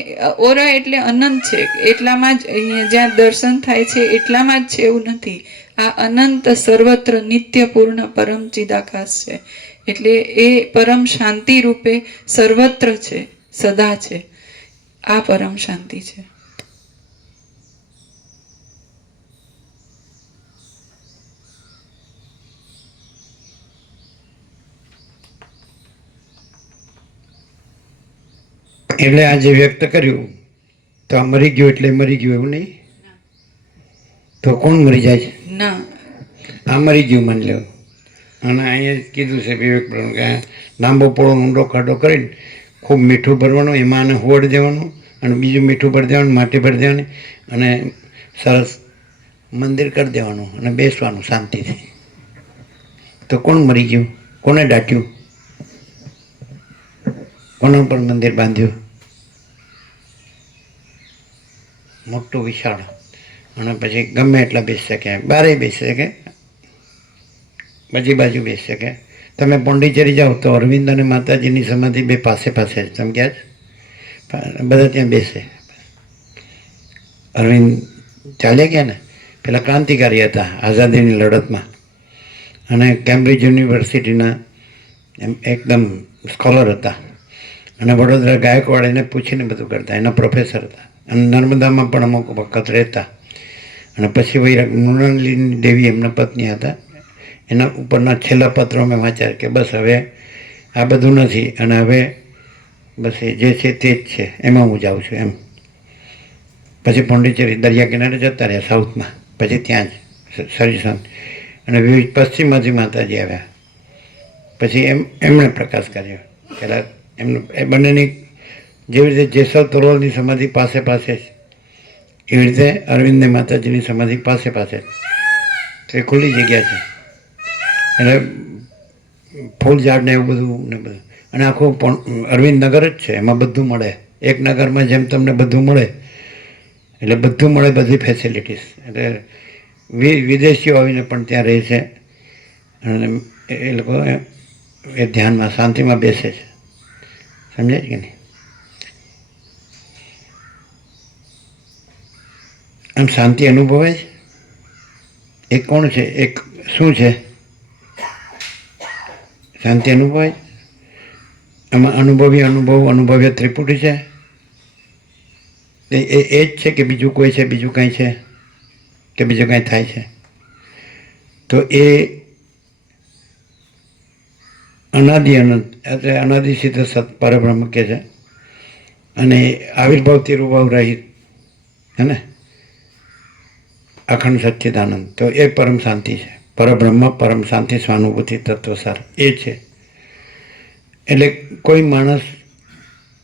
ઓરા એટલે અનંત છે, એટલામાં જ અહીંયા જ્યાં દર્શન થાય છે એટલામાં જ છે એવું નથી. આ અનંત સર્વત્ર નિત્ય પૂર્ણ પરમ ચિદાકાશ છે. એટલે એ પરમ શાંતિ રૂપે સર્વત્ર છે, સદા છે. આ પરમ શાંતિ છે. એટલે આ જે વ્યક્ત કર્યું, તો આ મરી ગયું એટલે મરી ગયું એવું નહીં? તો કોણ મરી જાય છે? ના, આ મરી ગયું માની લેવું. અને અહીંયા કીધું છે વિવેક પ્રભુ કે લાંબો પોળો ઊંડો ખાડો કરીને ખૂબ મીઠું ભરવાનું, એમાં આને હોડ દેવાનું, અને બીજું મીઠું ભરી દેવાનું, માટી ભરી દેવાની, અને સરસ મંદિર કરી દેવાનું અને બેસવાનું શાંતિથી. તો કોણ મરી ગયું? કોને દાટ્યું? કોના પર મંદિર બાંધ્યું? મોટું વિશાળ, અને પછી ગમે એટલા બેસી શકે, બારે બેસી શકે, બધી બાજુ બેસી શકે. તમે પોંડિચેરી જાઓ તો અરવિંદ અને માતાજીની સમાધિ બે પાસે પાસે છે, તમે ગયા જ બધા ત્યાં બેસે. અરવિંદ ચાલ્યા ગયા ને, પેલા ક્રાંતિકારી હતા આઝાદીની લડતમાં, અને કેમ્બ્રિજ યુનિવર્સિટીના એકદમ સ્કોલર હતા, અને વડોદરા ગાયકવાડ એને પૂછીને બધું કરતા, એના પ્રોફેસર હતા, અને નર્મદામાં પણ અમુક વખત રહેતા. અને પછી વૈરાગ મૃણાલિની દેવી એમના પત્ની હતા, એના ઉપરના છેલ્લા પત્રો મેં વાંચ્યા કે બસ હવે આ બધું નથી, અને હવે બસ એ જે છે તે જ છે, એમાં હું જાઉં છું એમ. પછી પોંડિચેરી દરિયા કિનારે જતા રહ્યા સાઉથમાં, પછી ત્યાં જ સર્જન, અને વિવિધ પશ્ચિમમાંથી માતાજી આવ્યા. પછી એમણે પ્રકાશ કર્યો. પહેલાં એમનું એ બંનેની જેવી રીતે જેસલ તોરલની સમાધિ પાસે પાસે જ, એવી રીતે અરવિંદને માતાજીની સમાધિ પાસે પાસે જ. તો એ ખુલ્લી જગ્યા છે, એટલે ફૂલ ઝાડ ને એવું બધું ને બધું, અને આખું અરવિંદ નગર જ છે, એમાં બધું મળે. એક નગરમાં જેમ તમને બધું મળે, એટલે બધું મળે, બધી ફેસિલિટીઝ. એટલે વિદેશીઓ આવીને પણ ત્યાં રહે છે, અને એ લોકો એ ધ્યાનમાં શાંતિમાં બેસે છે. સમજાય કે નહીં? આમ શાંતિ અનુભવાય છે. એક કોણ છે? એક શું છે? શાંતિ અનુભવાય. આમાં અનુભવ્ય ત્રિપુટી છે. એ જ છે કે બીજું કોઈ છે, બીજું કાંઈ છે, કે બીજું કાંઈ થાય છે? તો એ અનાદિ અનંત, એટલે અનાદિ સિદ્ધ સત પરબ્રહ્મ કે છે, અને આવિર્ભાવ તિરુભાવ રહિત, હે ને, અખંડ સચ્ચિદાનંદ. તો એ પરમ શાંતિ છે. પરબ્રહ્મ, પરમ શાંતિ, સ્વાનુભૂતિ, તત્વસાર એ છે. એટલે કોઈ માણસ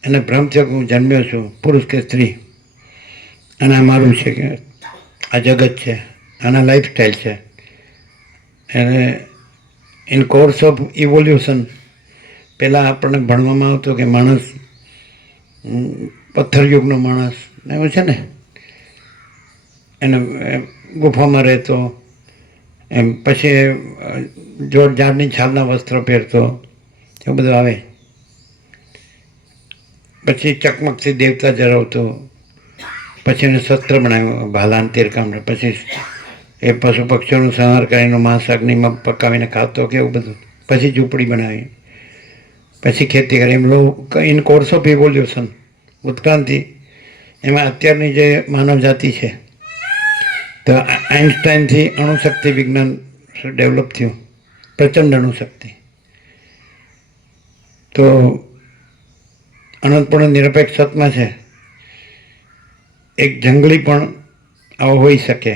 એને ભ્રમ થયો કે હું જન્મ્યો છું, પુરુષ કે સ્ત્રી, અને આ મારું છે, કે આ જગત છે, આના લાઈફસ્ટાઈલ છે. એને ઇન કોર્સ ઓફ ઇવોલ્યુશન પહેલાં આપણને ભણવામાં આવતું કે માણસ પથ્થરયુગનો માણસ એવું છે ને, એને ગુફામાં રહેતો, એમ પછી ઝાડની છાલના વસ્ત્રો પહેરતો, એવું બધું આવે. પછી ચકમકથી દેવતા જરાવતો, પછી એને શસ્ત્ર બનાવ્યું, ભાલાન તીરકામ, પછી એ પશુ પક્ષીઓનું સંહાર કરીને માંસ અગ્નિમાં પકાવીને ખાતો, કે એવું બધું. પછી ઝૂંપડી બનાવી, પછી ખેતી કરી. એમ ઇન કોર્સ ઓફ ઇવોલ્યુશન, ઉત્ક્રાંતિ. એમાં અત્યારની જે માનવ જાતિ છે, તો આઇન્સ્ટાઈનથી અણુશક્તિ વિજ્ઞાન ડેવલપ થયું, પ્રચંડ અણુશક્તિ. તો અનંતપૂર્ણ નિરપેક્ષ સત્માં છે. એક જંગલી પણ આવો હોઈ શકે,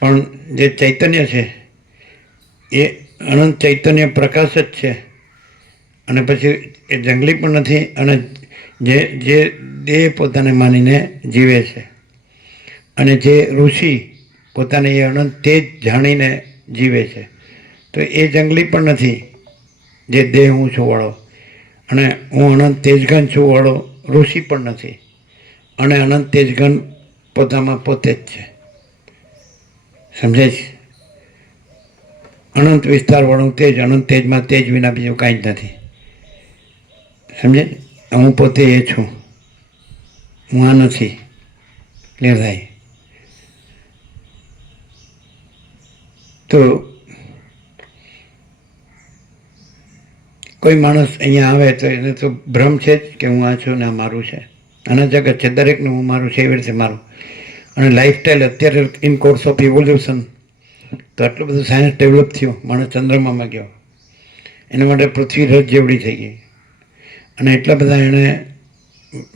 પણ જે ચૈતન્ય છે એ અનંત ચૈતન્ય પ્રકાશ જ છે. અને પછી એ જંગલી પણ નથી, અને જે દેહ પોતાને માનીને જીવે છે, અને જે ઋષિ પોતાને એ અનંત તેજ જાણીને જીવે છે. તો એ જંગલી પણ નથી, જે દેહ હું છું વાળો, અને હું અનંત તેજઘન છું વાળો ઋષિ પણ નથી, અને અનંત તેજઘન પોતામાં પોતે જ છે. સમજાય છે? અનંત વિસ્તારવાળું તેજ, અનંત તેજમાં તેજ વિના બીજું કાંઈ જ નથી. સમજાય? હું પોતે એ છું, હું આ નથી. ક્લિયર થાય? તો કોઈ માણસ અહીંયા આવે તો એને તો ભ્રમ છે જ કે હું આ છું ને આ મારું છે, આના જગત છે, દરેકનું હું મારું છે, એવી રીતે મારું. અને લાઈફસ્ટાઈલ અત્યારે ઇન કોર્સ ઓફ ઇવોલ્યુશન, તો આટલું બધું સાયન્સ ડેવલપ થયું, માણસ ચંદ્રમામાં ગયો, એના માટે પૃથ્વી રથ જેવડી થઈ ગઈ, અને એટલા બધા એણે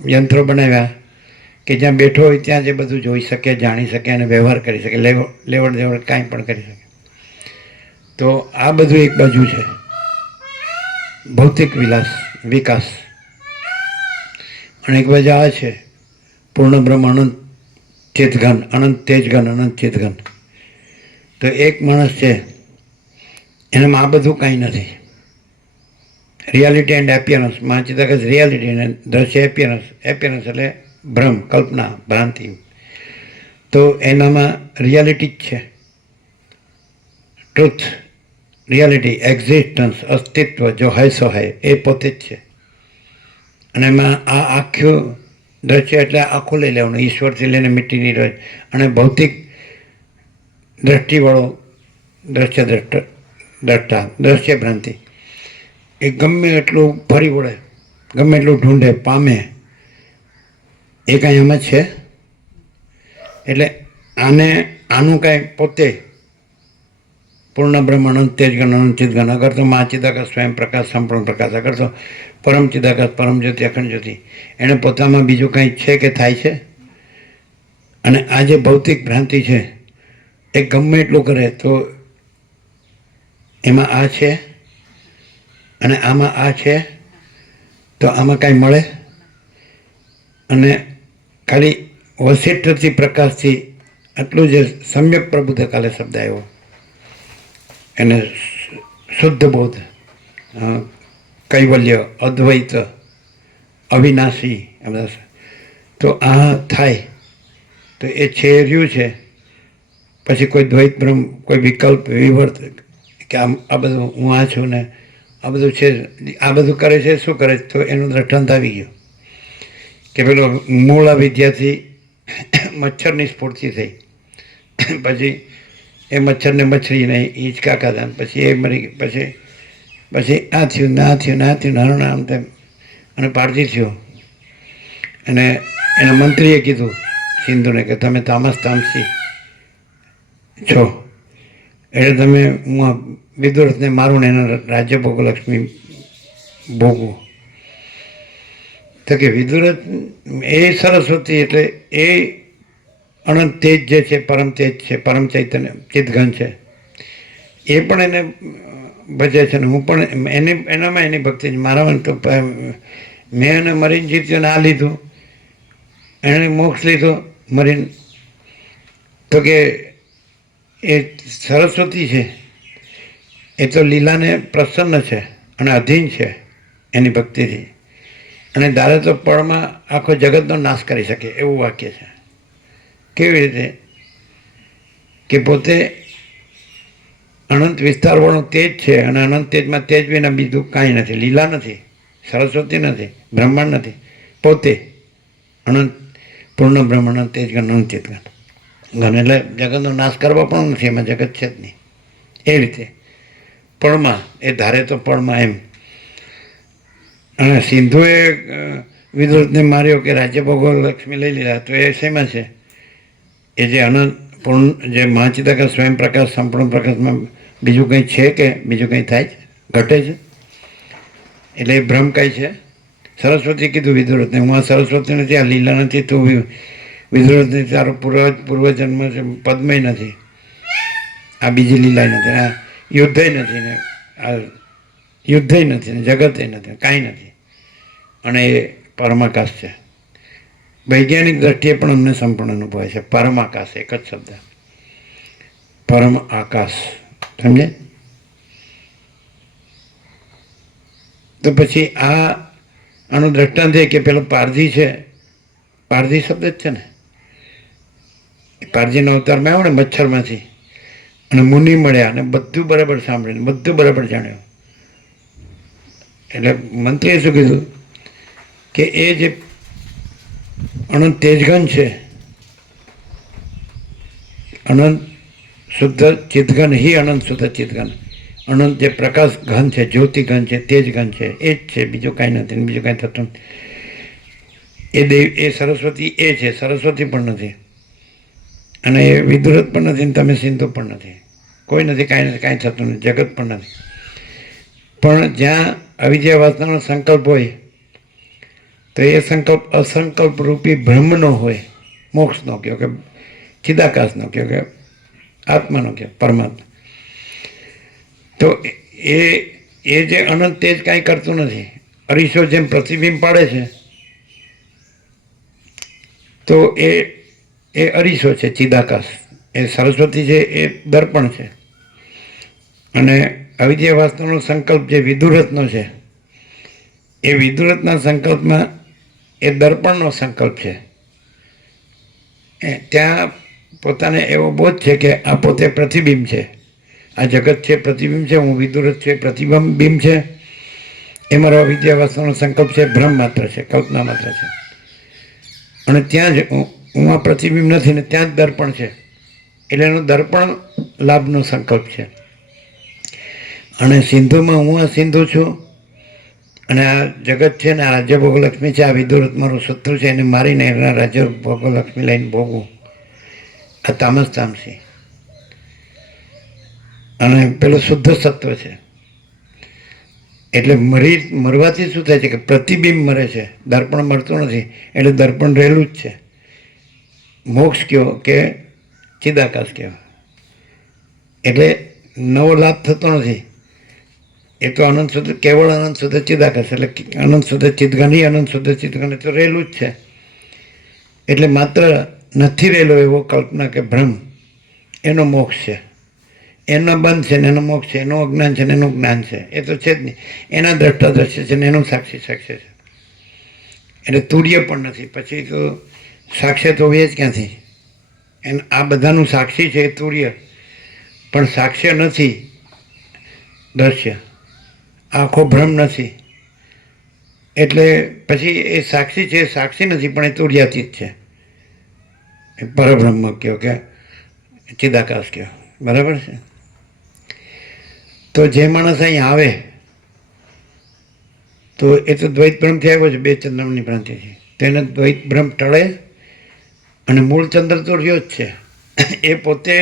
યંત્રો બનાવ્યા કે જ્યાં બેઠો હોય ત્યાં જે બધું જોઈ શકે, જાણી શકે, અને વ્યવહાર કરી શકે, લેવડ દેવડ કાંઈ પણ કરી શકે. તો આ બધું એક બાજુ છે, ભૌતિક વિકાસ, અને એક બાજુ આ છે પૂર્ણ બ્રહ્મ, અનંત ચેતઘન, અનંત તેજઘન, અનંત ચેતઘન. તો એક માણસ છે, એનામાં આ બધું કાંઈ નથી. રિયાલિટી એન્ડ એપિયરન્સ, માનચિતક રિયાલિટી, અને દ્રશ્ય એપિયરન્સ. એપિયરન્સ એટલે ભ્રમ, કલ્પના, ભ્રાંતિ. તો એનામાં રિયાલિટી જ છે, ટ્રુથ, રિયાલિટી, એક્ઝિસ્ટન્સ, અસ્તિત્વ, જો હૈ સો હૈ, એ પોતે જ છે. અને એમાં આ આખું દ્રશ્ય એટલે આખું લઈ લેવાનું, ઈશ્વરથી લઈને મિટ્ટીની રજ અને ભૌતિક દ્રષ્ટિવાળો દ્રશ્ય ભ્રાંતિ. એ ગમે એટલું ફરી વળે, ગમે એટલું ઢૂંઢે પામે, એ કાંઈ એમ જ છે. એટલે આનું કાંઈ પોતે પૂર્ણ બ્રહ્મ અનંત તેજગણ અનંત ચિદગણ, અગર તો મા ચિદાકાશ સ્વયં પ્રકાશ સંપૂર્ણ પ્રકાશ, અગર તો પરમ ચિદાકાશ પરમ જ્યોતિ અખંડ જ્યોતિ, એને પોતામાં બીજું કંઈ છે કે થાય છે? અને આ જે ભૌતિક ભ્રાંતિ છે એ ગમે એટલું કરે તો એમાં આ છે અને આમાં આ છે, તો આમાં કાંઈ મળે? અને ખાલી વસિષ્ઠથી પ્રકાશથી આટલું જે સમ્યક પ્રબુદ્ધ કાલે શબ્દ આવ્યો, એને શુદ્ધ બોધ, કૈવલ્ય, અદ્વૈત, અવિનાશી, આ બધા. તો આ થાય તો એ છે રહ્યું છે. પછી કોઈ દ્વૈત બ્રહ્મ, કોઈ વિકલ્પ, વિવર્ત કે આ બધું હું આ છું ને આ બધું છે, આ બધું કરે છે. શું કરે છે? તો એનું દ્રષ્ટાંત આવી ગયું કે પેલો મૂળ વિદ્યાથી મચ્છરની સ્ફૂર્તિ થઈ, પછી એ મચ્છરને મચ્છરીને હિંચકા ખાધા, પછી એ મરી ગઈ, પછી આ થયું ના થયું ના થયું નાનું આમ તેમ, અને પારજી થયો. અને એના મંત્રીએ કીધું સિંધુને કે તમે તામસી છો, એટલે તમે હું વિદુરથને મારું ને એના રાજ્ય ભોગો લક્ષ્મી ભોગવું. તો કે વિદુરથ એ સરસ્વતી એટલે એ અનંત તેજ જે છે, પરમ તેજ છે, પરમ ચૈતન્ય ચિદઘન છે, એ પણ એને ભજે છે ને હું પણ એનામાં એની ભક્તિ છે. મારામાં તો મેં એને મરીને જીત્યો ને આ લીધું, એણે મોક્ષ લીધો મરીને. તો કે એ સરસ્વતી છે એ તો લીલાને પ્રસન્ન છે અને અધીન છે એની ભક્તિથી, અને ધારે તો પળમાં આખો જગતનો નાશ કરી શકે એવું વાક્ય છે. કેવી રીતે? કે પોતે અનંત વિસ્તારવાળું તેજ છે અને અનંત તેજમાં તેજ વિના બીજું કાંઈ નથી. લીલા નથી, સરસ્વતી નથી, બ્રહ્માંડ નથી, પોતે અનંત પૂર્ણ બ્રહ્મ અનંત તેજગણ અનંત ચિદગણ ઘન. એટલે જગતનો નાશ કરવા પણ નથી, એમાં જગત છે જ નહીં. એ રીતે પળમાં એ ધારે તો પળમાં એમ. અને સિંધુએ વિદુરથને માર્યો કે રાજ્ય ભોગો લક્ષ્મી લઈ લીધા, તો એ શેમાં છે? એ જે અનંત પૂર્ણ જે મહાચિદાકાશ સ્વયં પ્રકાશ સંપૂર્ણ પ્રકાશમાં બીજું કંઈ છે કે બીજું કંઈ થાય છે, ઘટે છે? એટલે એ ભ્રમ કાંઈ છે? સરસ્વતી કીધું વિદુરથને હું આ સરસ્વતી નથી, આ લીલા નથી, તું વિદુરથ નથી, તારો પૂર્વજન્મ છે પદ્મય નથી, આ બીજી લીલાય નથી, આ યુદ્ધય નથી ને આ યુદ્ધય નથી ને જગતય નથી, કાંઈ નથી. અને એ પરમાકાશ છે. વૈજ્ઞાનિક દ્રષ્ટિએ પણ અમને સંપૂર્ણ અનુભવાય છે. પરમાકાશ એક જ શબ્દ, પરમ આકાશ. સમજે? તો પછી આનું દ્રષ્ટાંત છે કે પેલો પારધી છે, પારધી શબ્દ જ છે ને, પારધીનો અવતારમાં આવ્યો ને મચ્છરમાંથી, અને મુનિ મળ્યા અને બધું બરાબર સાંભળ્યું, બધું બરાબર જાણ્યું. એટલે મંત્રીએ શું કીધું કે એ જે અનંત તેજઘન છે, અનંત શુદ્ધ ચિદઘન હિ અનંત શુદ્ધ ચિદઘન, અનંત જે પ્રકાશ ઘન છે, જ્યોતિ ઘન છે, તેજ ઘન છે, એ જ છે, બીજું કાંઈ નથી, બીજું કાંઈ થતું નથી. એ દેવ એ સરસ્વતી એ છે, સરસ્વતી પણ નથી, અને એ વિદુરથ પણ નથી, તમે સિંધુ પણ નથી, કોઈ નથી, કાંઈ નથી, કાંઈ થતું નથી, જગત પણ નથી. પણ જ્યાં અવિદ્યા વાસનાનો સંકલ્પ હોય તો એ સંકલ્પ અસંકલ્પ રૂપી બ્રહ્મનો હોય, મોક્ષનો કહો કે ચિદાકાશનો કહો કે આત્માનો કહો, પરમાત્મા. તો એ જે અનંત તેજ કાંઈ કરતું નથી. અરીસો જેમ પ્રતિબિંબ પાડે છે તો એ અરીસો છે, ચિદાકાશ. એ સરસ્વતી છે એ દર્પણ છે, અને અવિદ્યા વાસનાનો સંકલ્પ જે વિદુરથનો છે એ વિદુરથના સંકલ્પમાં એ દર્પણનો સંકલ્પ છે. ત્યાં પોતાને એવો બોધ છે કે આ પોતે પ્રતિબિંબ છે, આ જગત છે પ્રતિબિંબ છે, હું વિદુરથ છે પ્રતિબિંબ છે, એ મારો અવિદ્યા વાસનાનો સંકલ્પ છે, ભ્રમ માત્ર છે, કલ્પના માત્ર છે. અને ત્યાં જ હું આ પ્રતિબિંબ નથી ને ત્યાં જ દર્પણ છે, એટલે એનો દર્પણ લાભનો સંકલ્પ છે. અને સિંધુમાં હું આ સિંધુ છું, અને આ જગત છે ને આ રાજ્ય ભોગલક્ષ્મી છે, આ વિદુરથ મારું શત્રુ છે, એને મારીને એના રાજ્ય ભોગલક્ષ્મી લઈને ભોગવું, આ તામસ તામસી. અને પેલું શુદ્ધ સત્વ છે. એટલે મરવાથી શું થાય છે કે પ્રતિબિંબ મરે છે, દર્પણ મળતું નથી, એટલે દર્પણ રહેલું જ છે. મોક્ષ કયો કે ચિદાકાશ કયો, એટલે નવો લાભ થતો નથી. એ તો અનંત શુદ્ધ, કેવળ અનંત શુદ્ધ ચિદાકાશ, એટલે અનંત શુદ્ધ ચિદઘની, અનંત શુદ્ધ ચિદઘની તો રહેલું જ છે. એટલે માત્ર નથી રહેલો એવો કલ્પના કે ભ્રમ, એનો મોક્ષ છે. એનો બંધ છે ને એનો મોક્ષ છે, એનું અજ્ઞાન છે ને એનું જ્ઞાન છે, એ તો છે જ નહીં. એના દ્રષ્ટા દ્રશ્ય છે ને એનું સાક્ષી સાક્ષ્ય છે. એટલે તુર્ય પણ નથી. પછી તો સાક્ષ્ય તો હોય જ ક્યાંથી? આ બધાનું સાક્ષી છે એ તુર્ય, પણ સાક્ષ્ય નથી દ્રશ્ય, આખો ભ્રમ નથી. એટલે પછી એ સાક્ષી છે, સાક્ષી નથી, પણ એ તુર્યાતીત છે. એ પરબ્રહ્મ કહો કે ચિદાકાશ કહો, બરાબર છે. તો જે માણસ અહીં આવે તો એ તો દ્વૈત ભ્રમથી આવ્યો છે, બે ચંદ્રની ભ્રાંતિથી. તેને દ્વૈત ભ્રમ ટળે, અને મૂળ ચંદ્ર તો રહ્યો જ છે, એ પોતે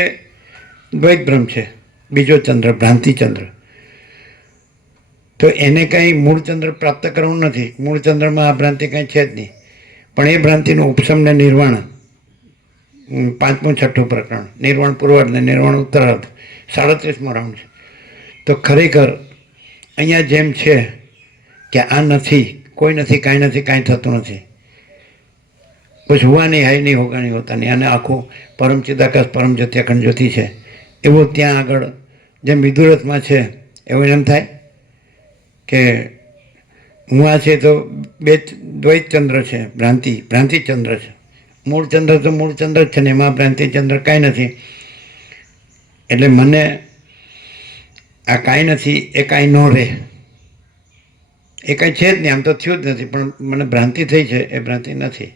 દ્વૈત ભ્રમ છે, બીજો ચંદ્ર ભ્રાંતિ ચંદ્ર. તો એને કંઈ મૂળ ચંદ્ર પ્રાપ્ત કરવું નથી. મૂળ ચંદ્રમાં આ ભ્રાંતિ કંઈ છે જ નહીં. પણ એ ભ્રાંતિનું ઉપશમ ને નિર્વાણ, 5મું 6ઠું પ્રકરણ, નિર્વાણ પૂર્વાર્ધ ને નિર્વાણ ઉત્તરાર્ધ, 37મો રાઉન્ડ છે. તો ખરેખર અહીંયા જેમ છે કે આ નથી, કોઈ નથી, કાંઈ નથી, કાંઈ થતું નથી, બસ હુવા નહીં, હાઈ નહીં, હોગા નહીં, હોતા નહીં, અને આખું પરમ ચિદાકાશ પરમ જ્યોતિ અખંડ જ્યોતિ છે, એવો ત્યાં આગળ જેમ વિદુરથમાં છે, એવું એમ થાય કે હું આ છે તો બે દ્વૈત ચંદ્ર છે, ભ્રાંતિ ચંદ્ર છે. મૂળ ચંદ્ર તો મૂળ ચંદ્ર જ છે ને એમાં ભ્રાંતિ ચંદ્ર કાંઈ નથી. એટલે મને આ કાંઈ નથી એ કાંઈ ન રહે, એ કાંઈ છે જ નહીં, આમ તો થયું જ નથી, પણ મને ભ્રાંતિ થઈ છે, એ ભ્રાંતિ નથી.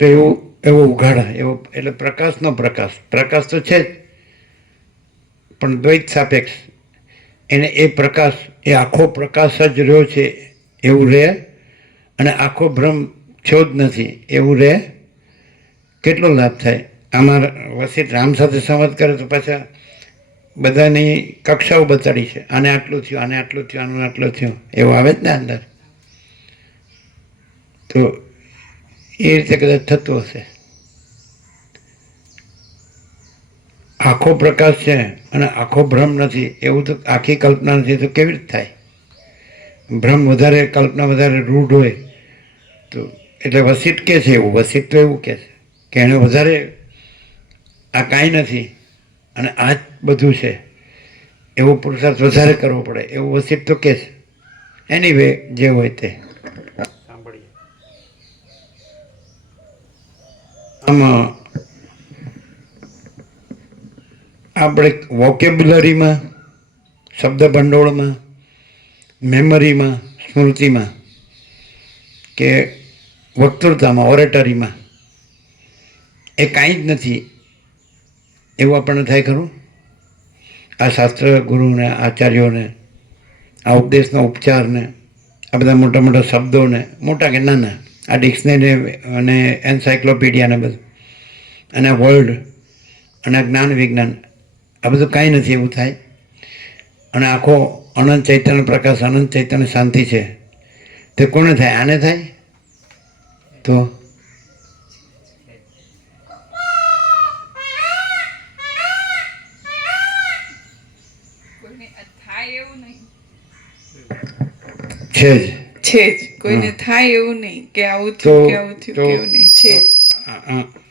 તો એવો ઉઘાડા, એવો એટલે પ્રકાશનો પ્રકાશ તો છે જ, પણ દ્વૈત સાપેક્ષ. એને એ પ્રકાશ, એ આખો પ્રકાશ જ રહ્યો છે એવું રહે, અને આખો ભ્રમ થયો જ નથી એવું રહે. કેટલો લાભ થાય આમાં? વસિત રામ સાથે સંવાદ કરે તો પાછા બધાની કક્ષાઓ બતાડી છે, આને આટલું થયું, આને આટલું થયું, આનું આટલું થયું, એવું આવે જ ને અંદર. તો એ રીતે કદાચ થતું હશે. આખો પ્રકાશ છે અને આખો ભ્રમ નથી, એવું તો આખી કલ્પના નથી, તો કેવી રીતે થાય? ભ્રમ વધારે, કલ્પના વધારે રૂઢ હોય તો, એટલે વસિત કે છે એવું, વસિત તો એવું કહે છે કે એણે વધારે આ કાંઈ નથી અને આ જ બધું છે એવો પુરુષાર્થ વધારે કરવો પડે, એવું વસિત તો કહે છે. એનીવે જે હોય તે સાંભળીએ. આમાં આપણે વોકેબ્યુલરીમાં, શબ્દ ભંડોળમાં, મેમરીમાં, સ્મૃતિમાં કે વક્તૃતામાં, ઓરેટરીમાં એ કાંઈ જ નથી એવું આપણને થાય ખરું? આ શાસ્ત્ર ગુરુને, આચાર્યોને, આ ઉપદેશના ઉપચારને, આ બધા મોટા મોટા શબ્દોને, મોટા કે નાના, આ ડિક્શનરી અને એન્સાઇક્લોપીડિયાને બધું, અને વર્લ્ડ અને જ્ઞાન વિજ્ઞાન, આ બધું કાંઈ નથી એવું થાય. અને આખો અનંત ચૈતન્ય પ્રકાશ, અનંત ચૈતન્ય શાંતિ છે, તે કોને થાય? આને થાય? તો છે જ કોઈને થાય એવું નહીં કે આવું થયું કે આવું થયું કે એવું નહીં, છે જ.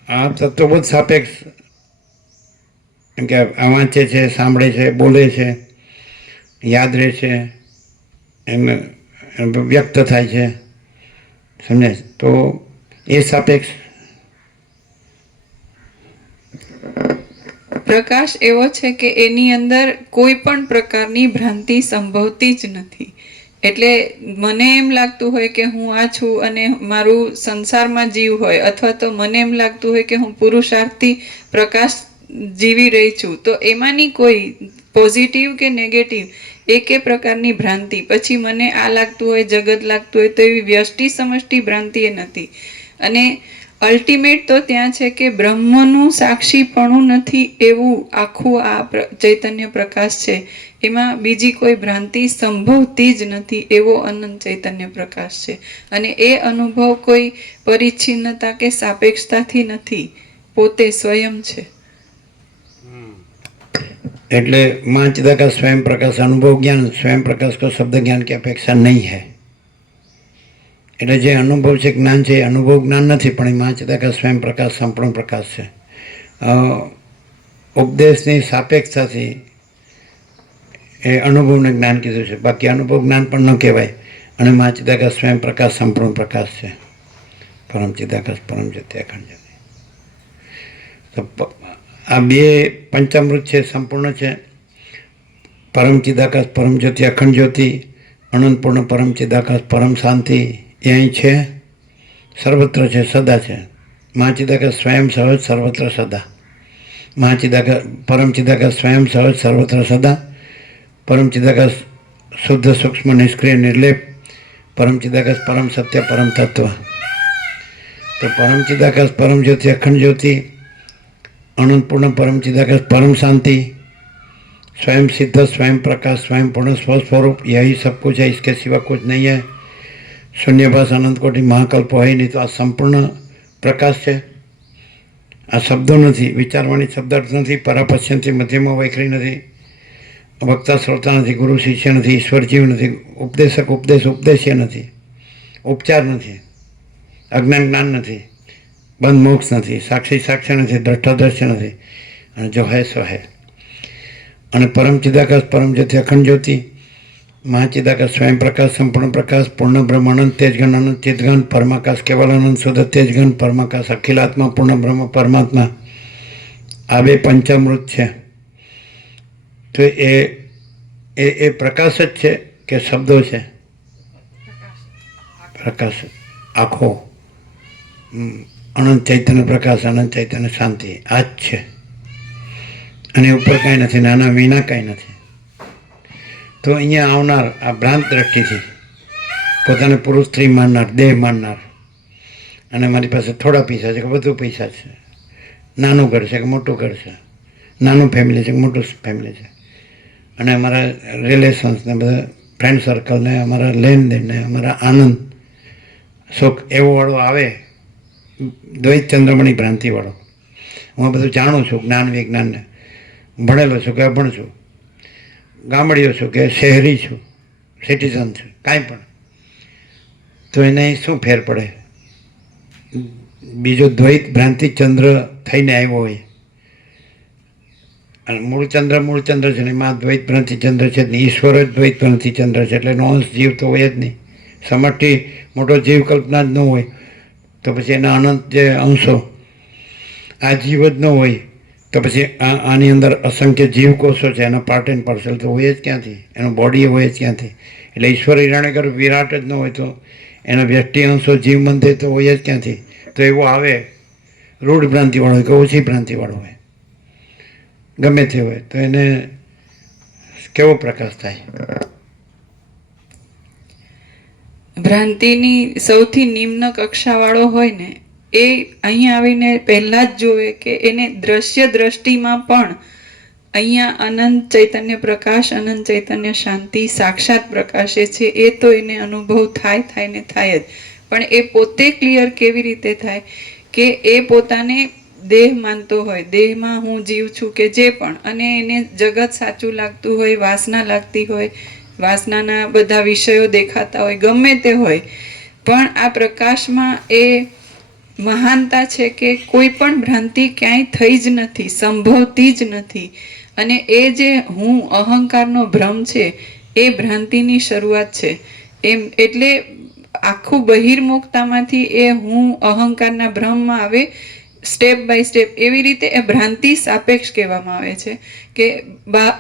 આ તત્વો જ સાપેક્ષ, કે આ વાંચે છે, સાંભળે છે, બોલે છે, યાદ રહે છે, એમ વ્યક્ત થાય છે, સમજે? તો એ સાપેક્ષ પ્રકાશ એવો છે કે એની અંદર કોઈ પણ પ્રકારની ભ્રાંતિ સંભવતી જ નથી. એટલે મને એમ લાગતું હોય કે હું આ છું અને મારું સંસારમાં જીવ હોય, અથવા તો મને એમ લાગતું હોય કે હું પુરુષાર્થથી પ્રકાશ જીવી રહી છું, તો એમાંની કોઈ પોઝિટિવ કે નેગેટિવ એકે પ્રકારની ભ્રાંતિ. પછી મને આ લાગતું હોય, જગત લાગતું હોય, તો એવી વ્યષ્ટિ સમષ્ટિ ભ્રાંતિ એ નથી. અને અલ્ટિમેટ તો ત્યાં છે કે બ્રહ્મનું સાક્ષીપણું નથી એવું આખું આ ચૈતન્ય પ્રકાશ છે. એમાં બીજી કોઈ ભ્રાંતિ સંભવતી જ નથી એવો અનંત ચૈતન્ય પ્રકાશ છે. અને એ અનુભવ કોઈ પરિચ્છિન્નતા કે સાપેક્ષતાથી નથી, પોતે સ્વયં છે. એટલે मां चिदाकाश स्वयं प्रकाश अनुभव ज्ञान स्वयं प्रकाश को शब्द ज्ञान की अपेक्षा नहीं है. એટલે જે અનુભવ છે જ્ઞાન છે એ અનુભવ જ્ઞાન નથી, પણ એ માं चिदाकाश स्वयं પ્રકાશ સંપૂર્ણ પ્રકાશ છે. ઉપદેશની સાપેક્ષતાથી એ અનુભવને જ્ઞાન કીધું છે, બાકી અનુભવ જ્ઞાન પણ ન કહેવાય. અને માं चिदाकाश स्वयं પ્રકાશ સંપૂર્ણ પ્રકાશ છે. પરમ चिदाकाश પરમ જ્યોતિ અખંડ જ્યોતિ. તો આ બે પંચામૃત છે, સંપૂર્ણ છે. પરમ चिदाकाश પરમ જ્યોતિ અખંડ જ્યોતિ, અનંતપૂર્ણ પરમ चिदाकाश પરમ શાંતિ એ અહીં છે, સર્વત્ર છે, સદા છે. मां चिदाकाश स्वयं સહજ સર્વત્ર સદા. मां चिदाकाश परम चिदाकाश स्वयं સહજ સર્વત્ર સદા. परम चिदाकाश शुद्ध सूक्ष्म निष्क्रिय निर्लेप. परम चिदाकाश परम सत्य परम तत्व. तो परम चिदाकाश परम ज्योति अखंड ज्योति, अनंतपूर्ण परम चिदाकाश परम शांति, स्वयं सिद्ध स्वयं प्रकाश स्वयं पूर्ण स्वस्वरूप, यही सब कुछ है, इसके सिवा कुछ नहीं है. शून्यभास अनंत कोटि महाकल्प है नहीं. तो आ संपूर्ण प्रकाश है. आ शब्दों नहीं, विचारवाणी शब्दार्थ नहीं, परापश्यंती मध्यमा वैखरी नहीं, वक्ता श्रोता नहीं, गुरु शिष्य नहीं, ईश्वर जीव नहीं, उपदेशक उपदेश उपदेश्य नहीं, उपचार नहीं, अज्ञान ज्ञान नहीं, बंध मोक्ष नहीं, साक्षी साक्ष्य नहीं, द्रष्टा दृश्य नहीं, और जो है सो है. और परम चिदाकाश परम ज्योति अखंड ज्योति, मां चिदाकाश स्वयं प्रकाश संपूर्ण प्रकाश, पूर्ण ब्रह्म अनंत तेजगण अनंत चिदगण, परमाकाश केवल अनंत शुद्ध तेजगण, परमाकाश अखिलात्मा पूर्ण ब्रह्म परमात्मा. आ बे पंचामृत है. तो ए प्रकाश ज छे के शब्दों है? प्रकाश आखो अनंत चैतन्य प्रकाश, अनंत चैतन्य शांति आज छे. अने ऊपर कई नहीं, नाना विना कई नहीं. तो अहींया आवनार आ भ्रांत दृष्टिथी पोताने पुरुष स्त्री माननार, देह माननार, अने मारी पासे थोड़ा पैसा है कि बधु पैसा है, नानु घर है कि मोटू घर है, नानु फैमिली है कि मोटू फैमिली है, अने अमरा रिलेशन्स ने बधा फ्रेंड सर्कल ने अमरा लेन देन ने अमरा आनंद सुख एवो वाळो आवे, द्वैत चंद्रमणि भ्रांति वाळो. हूँ बधुं जाणुं छुं, ज्ञान विज्ञान ने भणेलो छुं कि अभण छुं, गामड़ियो छुं कि शहरी छुं, सिटीजन छुं, कांई पण. तो एने शुं फेर पड़े? बीजो द्वैत भ्रांति चंद्र थईने आव्यो होय, अने मूळ चंद्र छे ने एमां द्वैत भ्रांति चंद्र छे ने ईश्वर ज द्वैत भ्रांति चंद्र छे. एटले नो अंश जीव तो होय ज नहीं. समष्टि मोटो जीव कल्पना ज न होय तो पछी एना अनंत जे अंशो आ जीव ज न होय तो पछी आनी अंदर असंख्य जीवकोषो छे, एना पार्ट एंड पार्सल तो होय ज क्यांथी, एनो बॉडी होय ज क्यांथी. एटले ईश्वर हिरण्यगर विराट ज न होय तो एना व्यष्टि अंशो जीव मंदिर तो होय ज क्यांथी. तो एवो आवे रूढ़ भ्रांति वाळो होय के ओછી भ्रांति वाळो होय, गमे ते होय, तो एने केवो प्रकाश थाय? ભ્રાંતિની સૌથી નિમ્ન કક્ષાવાળો હોય ને એ અહીં આવીને પહેલા જ જોવે કે એને દ્રશ્ય દ્રષ્ટિમાં પણ અહીંયા અનંત ચૈતન્ય પ્રકાશ, અનંત ચૈતન્ય શાંતિ સાક્ષાત પ્રકાશે છે. એ તો એને અનુભવ થાય ને થાય જ. પણ એ પોતે ક્લિયર કેવી રીતે થાય કે એ પોતાને દેહ માનતો હોય, દેહમાં હું જીવ છું કે જે પણ, અને એને જગત સાચું લાગતું હોય, વાસના લાગતી હોય, વાસનાના બધા વિષયો દેખાતા હોય, ગમે તે હોય, પણ આ પ્રકાશમાં એ મહાનતા છે કે કોઈ પણ ભ્રાંતિ ક્યાંય થઈ જ નથી, સંભવતી જ નથી. અને એ જે હું અહંકારનો ભ્રમ છે એ ભ્રાંતિની શરૂઆત છે. એમ એટલે આખું બહિર્મુખતામાંથી એ હું અહંકારના ભ્રમમાં આવે સ્ટેપ બાય સ્ટેપ એવી રીતે એ ભ્રાંતિ સાપેક્ષ કહેવામાં આવે છે કે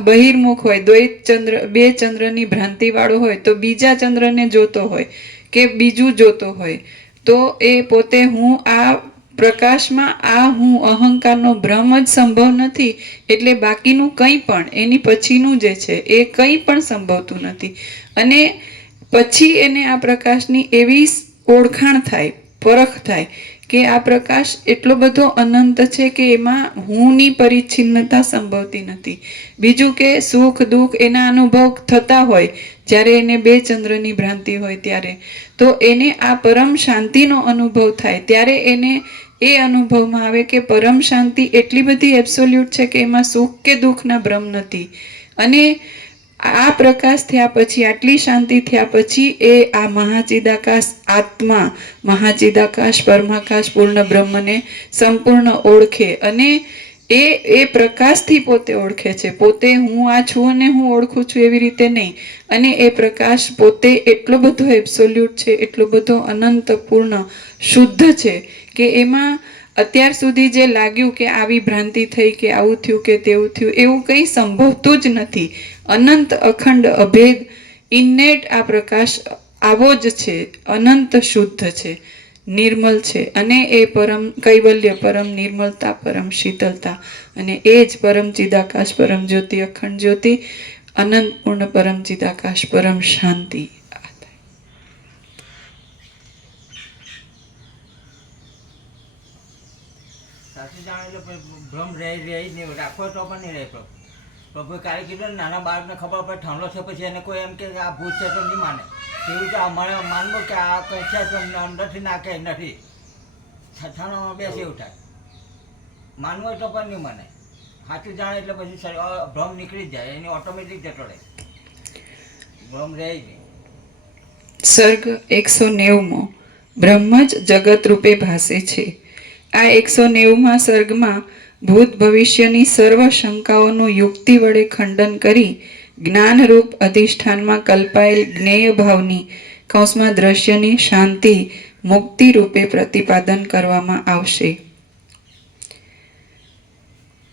બહિર્મુખ હોય, દ્વૈત ચંદ્ર, બે ચંદ્રની ભ્રાંતિવાળો હોય તો બીજા ચંદ્રને જોતો હોય કે બીજું જોતો હોય તો એ પોતે હું આ પ્રકાશમાં આ હું અહંકારનો ભ્રમ જ સંભવ નથી, એટલે બાકીનું કંઈ પણ એની પછીનું જે છે એ કંઈ પણ સંભવતું નથી. અને પછી એને આ પ્રકાશની એવી ઓળખાણ થાય, પરખ થાય કે આ પ્રકાશ એટલો બધો અનંત છે કે એમાં હુંની પરિચ્છિન્નતા સંભવતી નથી. બીજું કે સુખ દુઃખ એના અનુભવ થતા હોય જ્યારે એને બે ચંદ્રની ભ્રાંતિ હોય ત્યારે, તો એને આ પરમ શાંતિનો અનુભવ થાય ત્યારે એને એ અનુભવમાં આવે કે પરમ શાંતિ એટલી બધી એબ્સોલ્યુટ છે કે એમાં સુખ કે દુઃખના ભ્રમ નથી. અને આ પ્રકાશ થયા પછી, આટલી શાંતિ થયા પછી એ આ મહાચિદાકાશ આત્મા, મહાચિદાકાશ પરમાકાશ પૂર્ણ બ્રહ્મને સંપૂર્ણ ઓળખે. અને એ પ્રકાશથી પોતે ઓળખે છે. પોતે હું આ છું અને હું ઓળખું છું એવી રીતે નહીં. અને એ પ્રકાશ પોતે એટલો બધો એબ્સોલ્યુટ છે, એટલો બધો અનંત પૂર્ણ શુદ્ધ છે કે એમાં અત્યાર સુધી જે લાગ્યું કે આવી ભ્રાંતિ થઈ કે આવું થયું કે તેવું થયું, એવું કંઈ સંભવતું જ નથી. અનંત અખંડ અભેદ ઇન્નેટ આ પ્રકાશ આવો જ છે, અનંત શુદ્ધ છે, નિર્મલ છે. અને એ પરમ કૈવલ્ય, પરમ નિર્મલતા, પરમ શીતલતા, અને એ જ પરમ ચિદાકાશ, પરમ જ્યોતિ, અખંડ જ્યોતિ, અનંત પૂર્ણ પરમ ચિદાકાશ, પરમ શાંતિ. સાચું જાણે એટલે ભ્રમ રહી નહીં, રાખવો તો પણ નહીં રહેતો. પ્રભુએ કાલે કીધું ને, નાના બાળકને ખબર પડે ઠામલો છે પછી એને કોઈ એમ કે આ ભૂત છે તો નહીં માને. તેવું તો અમારે માનવું કે આ કંઈ છે તો અંદરથી ના કે નથી, છઠ્ઠાણામાં બેસે એવું થાય. માનવું હોય તો પણ નહીં માને. સાચું જાણે એટલે પછી ભ્રમ નીકળી જ જાય, એની ઓટોમેટિક જતો રહે, ભ્રમ રહે નહીં. સર્ગ 190 બ્રહ્મ જ જગત રૂપે ભાસે છે. આ 190માં સર્ગમાં ભૂત ભવિષ્યની સર્વ શંકાઓનું યુક્તિ વડે ખંડન કરી જ્ઞાનરૂપ અધિષ્ઠાનમાં કલ્પાયેલ જ્ઞેય ભાવની કૌંસમાં દ્રશ્યની શાંતિ મુક્તિ રૂપે પ્રતિપાદન કરવામાં આવશે.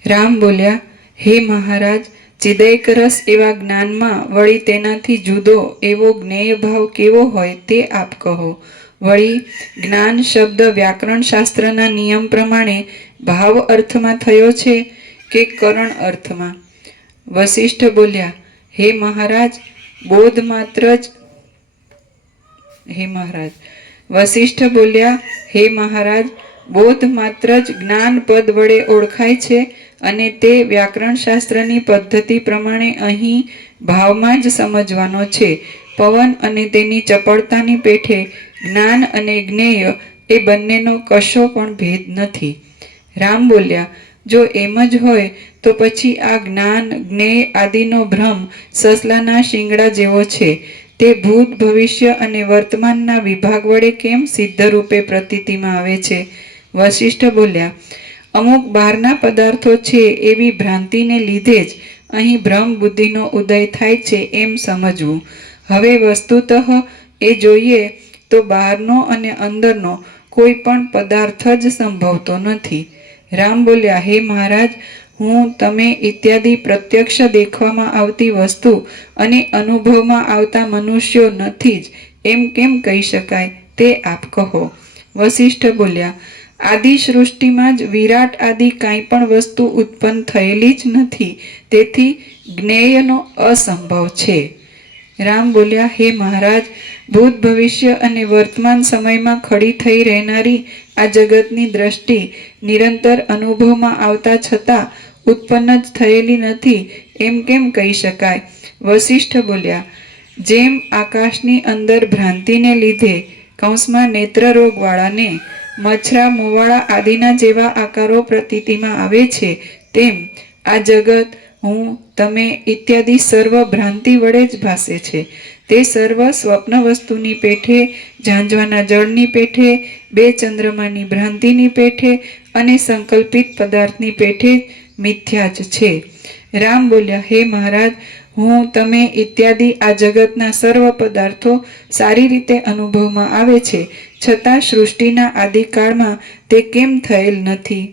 રામ બોલ્યા, હે મહારાજ, ચિદૈકરસ એવા જ્ઞાનમાં વળી તેનાથી જુદો એવો જ્ઞેય ભાવ કેવો હોય તે આપ કહો. વળી જ્ઞાન શબ્દ વ્યાકરણ શાસ્ત્રના નિયમ પ્રમાણે ભાવ અર્થમાં થયો છે કે કરણ અર્થમાં? વશિષ્ઠ બોલ્યા, હે મહારાજ, બોધ માત્ર જ વશિષ્ઠ બોલ્યા, હે મહારાજ, બોધ માત્ર જ જ્ઞાન પદ વડે ઓળખાય છે અને તે વ્યાકરણ શાસ્ત્રની પદ્ધતિ પ્રમાણે અહીં ભાવમાં જ સમજવાનો છે. પવન અને તેની ચપળતાની પેઠે જ્ઞાન અને જ્ઞેય એ બંનેનો કશો પણ ભેદ નથી. રામ બોલ્યા, જો એમ જ હોય તો પછી આ જ્ઞાન જ્ઞેય આદિનો ભ્રમ સસલાના શિંગડા જેવો છે. તે ભૂત ભવિષ્ય અને વર્તમાનના વિભાગ વડે કેમ સિદ્ધ રૂપે પ્રતીતિમાં આવે છે? વશિષ્ઠ બોલ્યા, અમુક બહારના પદાર્થો છે એવી ભ્રાંતિને લીધે જ અહીં ભ્રમ બુદ્ધિનો ઉદય થાય છે એમ સમજવું. હવે વસ્તુતઃ એ જોઈએ તો બહારનો અને અંદરનો કોઈ પણ પદાર્થ જ સંભવતો નથી. રામ બોલ્યા, હે મહારાજ, હું તમે ઇત્યાદિ પ્રત્યક્ષ દેખવામાં આવતી વસ્તુ અને અનુભવમાં આવતા મનુષ્યો નથી જ એમ કેમ કહી શકાય તે આપ કહો. વશિષ્ઠ બોલ્યા, આદિ સૃષ્ટિમાં જ વિરાટ આદિ કાંઈ પણ વસ્તુ ઉત્પન્ન થયેલી જ નથી, તેથી જ્ઞેયનો અસંભવ છે. રામ બોલ્યા, હે મહારાજ, ભૂત ભવિષ્ય અને વર્તમાન સમયમાં ખડી થઈ રહેનારી આ જગતની દ્રષ્ટિ નિરંતર અનુભવમાં આવતા છતાં ઉત્પન્ન જ થયેલી નથી એમ કેમ કહી શકાય? વશિષ્ઠ બોલ્યા, જેમ આકાશની અંદર ભ્રાંતિને લીધે કૌંસમાં નેત્રરોગવાળાને મચ્છરા મોવાળા આદિના જેવા આકારો પ્રતીતિમાં આવે છે, તેમ આ જગત હું તમે ઇત્યાદિ સર્વ ભ્રાંતિ વડે જ ભાસે છે. તે સર્વ સ્વપ્ન વસ્તુની પેઠે, ઝાંઝવાના જળની પેઠે, બે ચંદ્રમાની ભ્રાંતિની પેઠે અને સંકલ્પિત પદાર્થની પેઠે મિથ્યા જ છે. રામ બોલ્યા, હે મહારાજ, હું તમે ઇત્યાદિ આ જગતના સર્વ પદાર્થો સારી રીતે અનુભવમાં આવે છે છતાં સૃષ્ટિના આદિકાળમાં તે કેમ થયેલ નથી?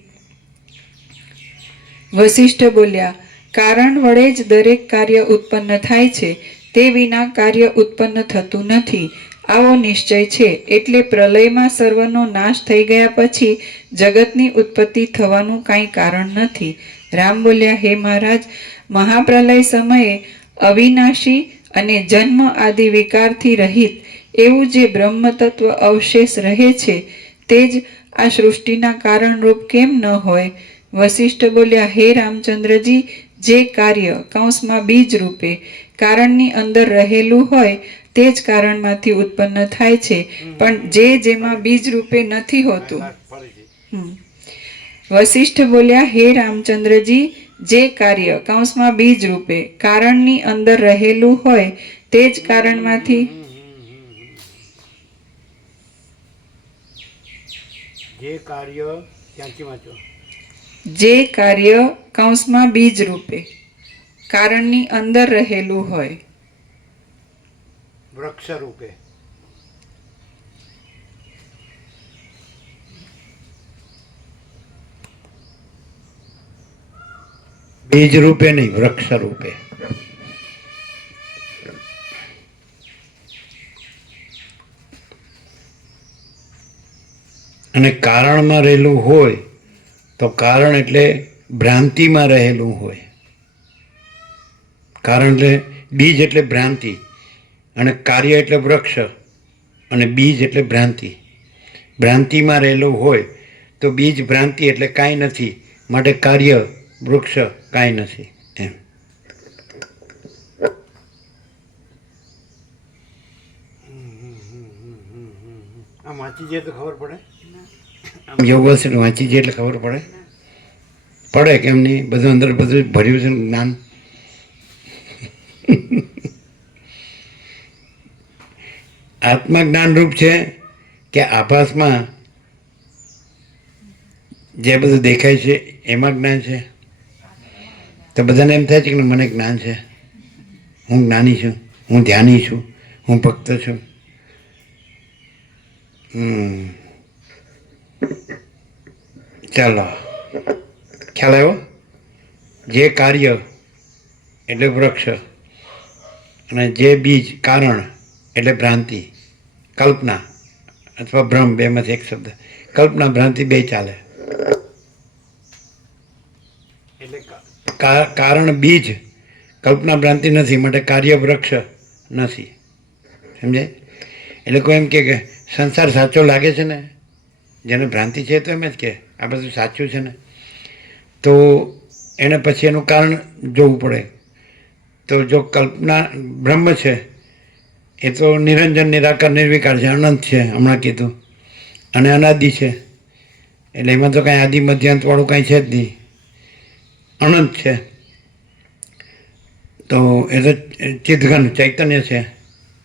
વશિષ્ઠ બોલ્યા, કારણ વડે જ દરેક કાર્ય ઉત્પન્ન થાય છે, તે વિના કાર્ય ઉત્પન્ન થતું નથી. આવો નિશ્ચય છે, એટલે પ્રલયમાં સર્વનો નાશ થઈ ગયા પછી જગતની ઉત્પત્તિ થવાનું કાંઈ કારણ નથી. રામ બોલ્યા, હે મહારાજ, મહાપ્રલય સમયે અવિનાશી અને જન્મ આદિ વિકારથી રહિત એવું જે બ્રહ્મ તત્વ અવશેષ રહે છે, તે જ આ સૃષ્ટિના કારણરૂપ કેમ ન હોય? વશિષ્ઠ બોલ્યા, હે રામચંદ્રજી, જે કાર્ય કૌંસમાં બીજ રૂપે કારણની અંદર રહેલું હોય તે જ કારણમાંથી ઉત્પન્ન થાય છે, પણ જેમાં બીજ રૂપે નથી હોતું. વશિષ્ઠ બોલ્યા, હે રામચંદ્રજી, જે કાર્ય કૌંસમાં બીજ રૂપે કારણની અંદર રહેલું હોય તે જ કારણમાંથી જે કાર્ય ક્યાંથી વાંચો? જે કાર્ય કૌંસમાં બીજ રૂપે કારણની અંદર રહેલું હોય વૃક્ષ રૂપે. બીજ રૂપે નહીં, વૃક્ષ રૂપે. અને કારણમાં રહેલું હોય તો કારણ એટલે ભ્રાંતિમાં રહેલું હોય. કારણ એટલે બીજ એટલે ભ્રાંતિ, અને કાર્ય એટલે વૃક્ષ, અને બીજ એટલે ભ્રાંતિ. ભ્રાંતિમાં રહેલું હોય તો બીજ ભ્રાંતિ એટલે કાંઈ નથી, માટે કાર્ય વૃક્ષ કાંઈ નથી એમ. આમ વાંચી જાય તો ખબર પડે. આમ યોગ હશે એટલે વાંચી જાય એટલે ખબર પડે. પડે કેમ નહીં? બધું અંદર બધું ભર્યું છે જ્ઞાન. આત્મા જ્ઞાનરૂપ છે કે આભાસમાં જે બધું દેખાય છે એમાં જ્ઞાન છે? તો બધાને એમ થાય છે કે મને જ્ઞાન છે, હું જ્ઞાની છું, હું ધ્યાની છું, હું ભક્ત છું. ચાલો, ખ્યાલ આવ્યો? જે કાર્ય એટલે વૃક્ષ, અને જે બીજ કારણ એટલે ભ્રાંતિ, કલ્પના અથવા ભ્રમ, બેમાંથી એક શબ્દ. કલ્પના ભ્રાંતિ બે ચાલે. એટલે કારણ બીજ, કલ્પના ભ્રાંતિ નથી, માટે કાર્ય વૃક્ષ નથી. સમજાય? એટલે કોઈ એમ કે સંસાર સાચો લાગે છે ને, જેને ભ્રાંતિ છે તો એમ જ કે આ બધું સાચું છે ને, તો એને પછી એનું કારણ જોવું પડે. તો જો કલ્પના બ્રહ્મ છે એ તો નિરંજન, નિરાકાર, નિર્વિકાર છે, અનંત છે, હમણાં કીધું, અને અનાદિ છે. એટલે એમાં તો કાંઈ આદિ મધ્યાંતવાળું કાંઈ છે જ નહીં, અનંત છે. તો એ તો ચિદઘન ચૈતન્ય છે,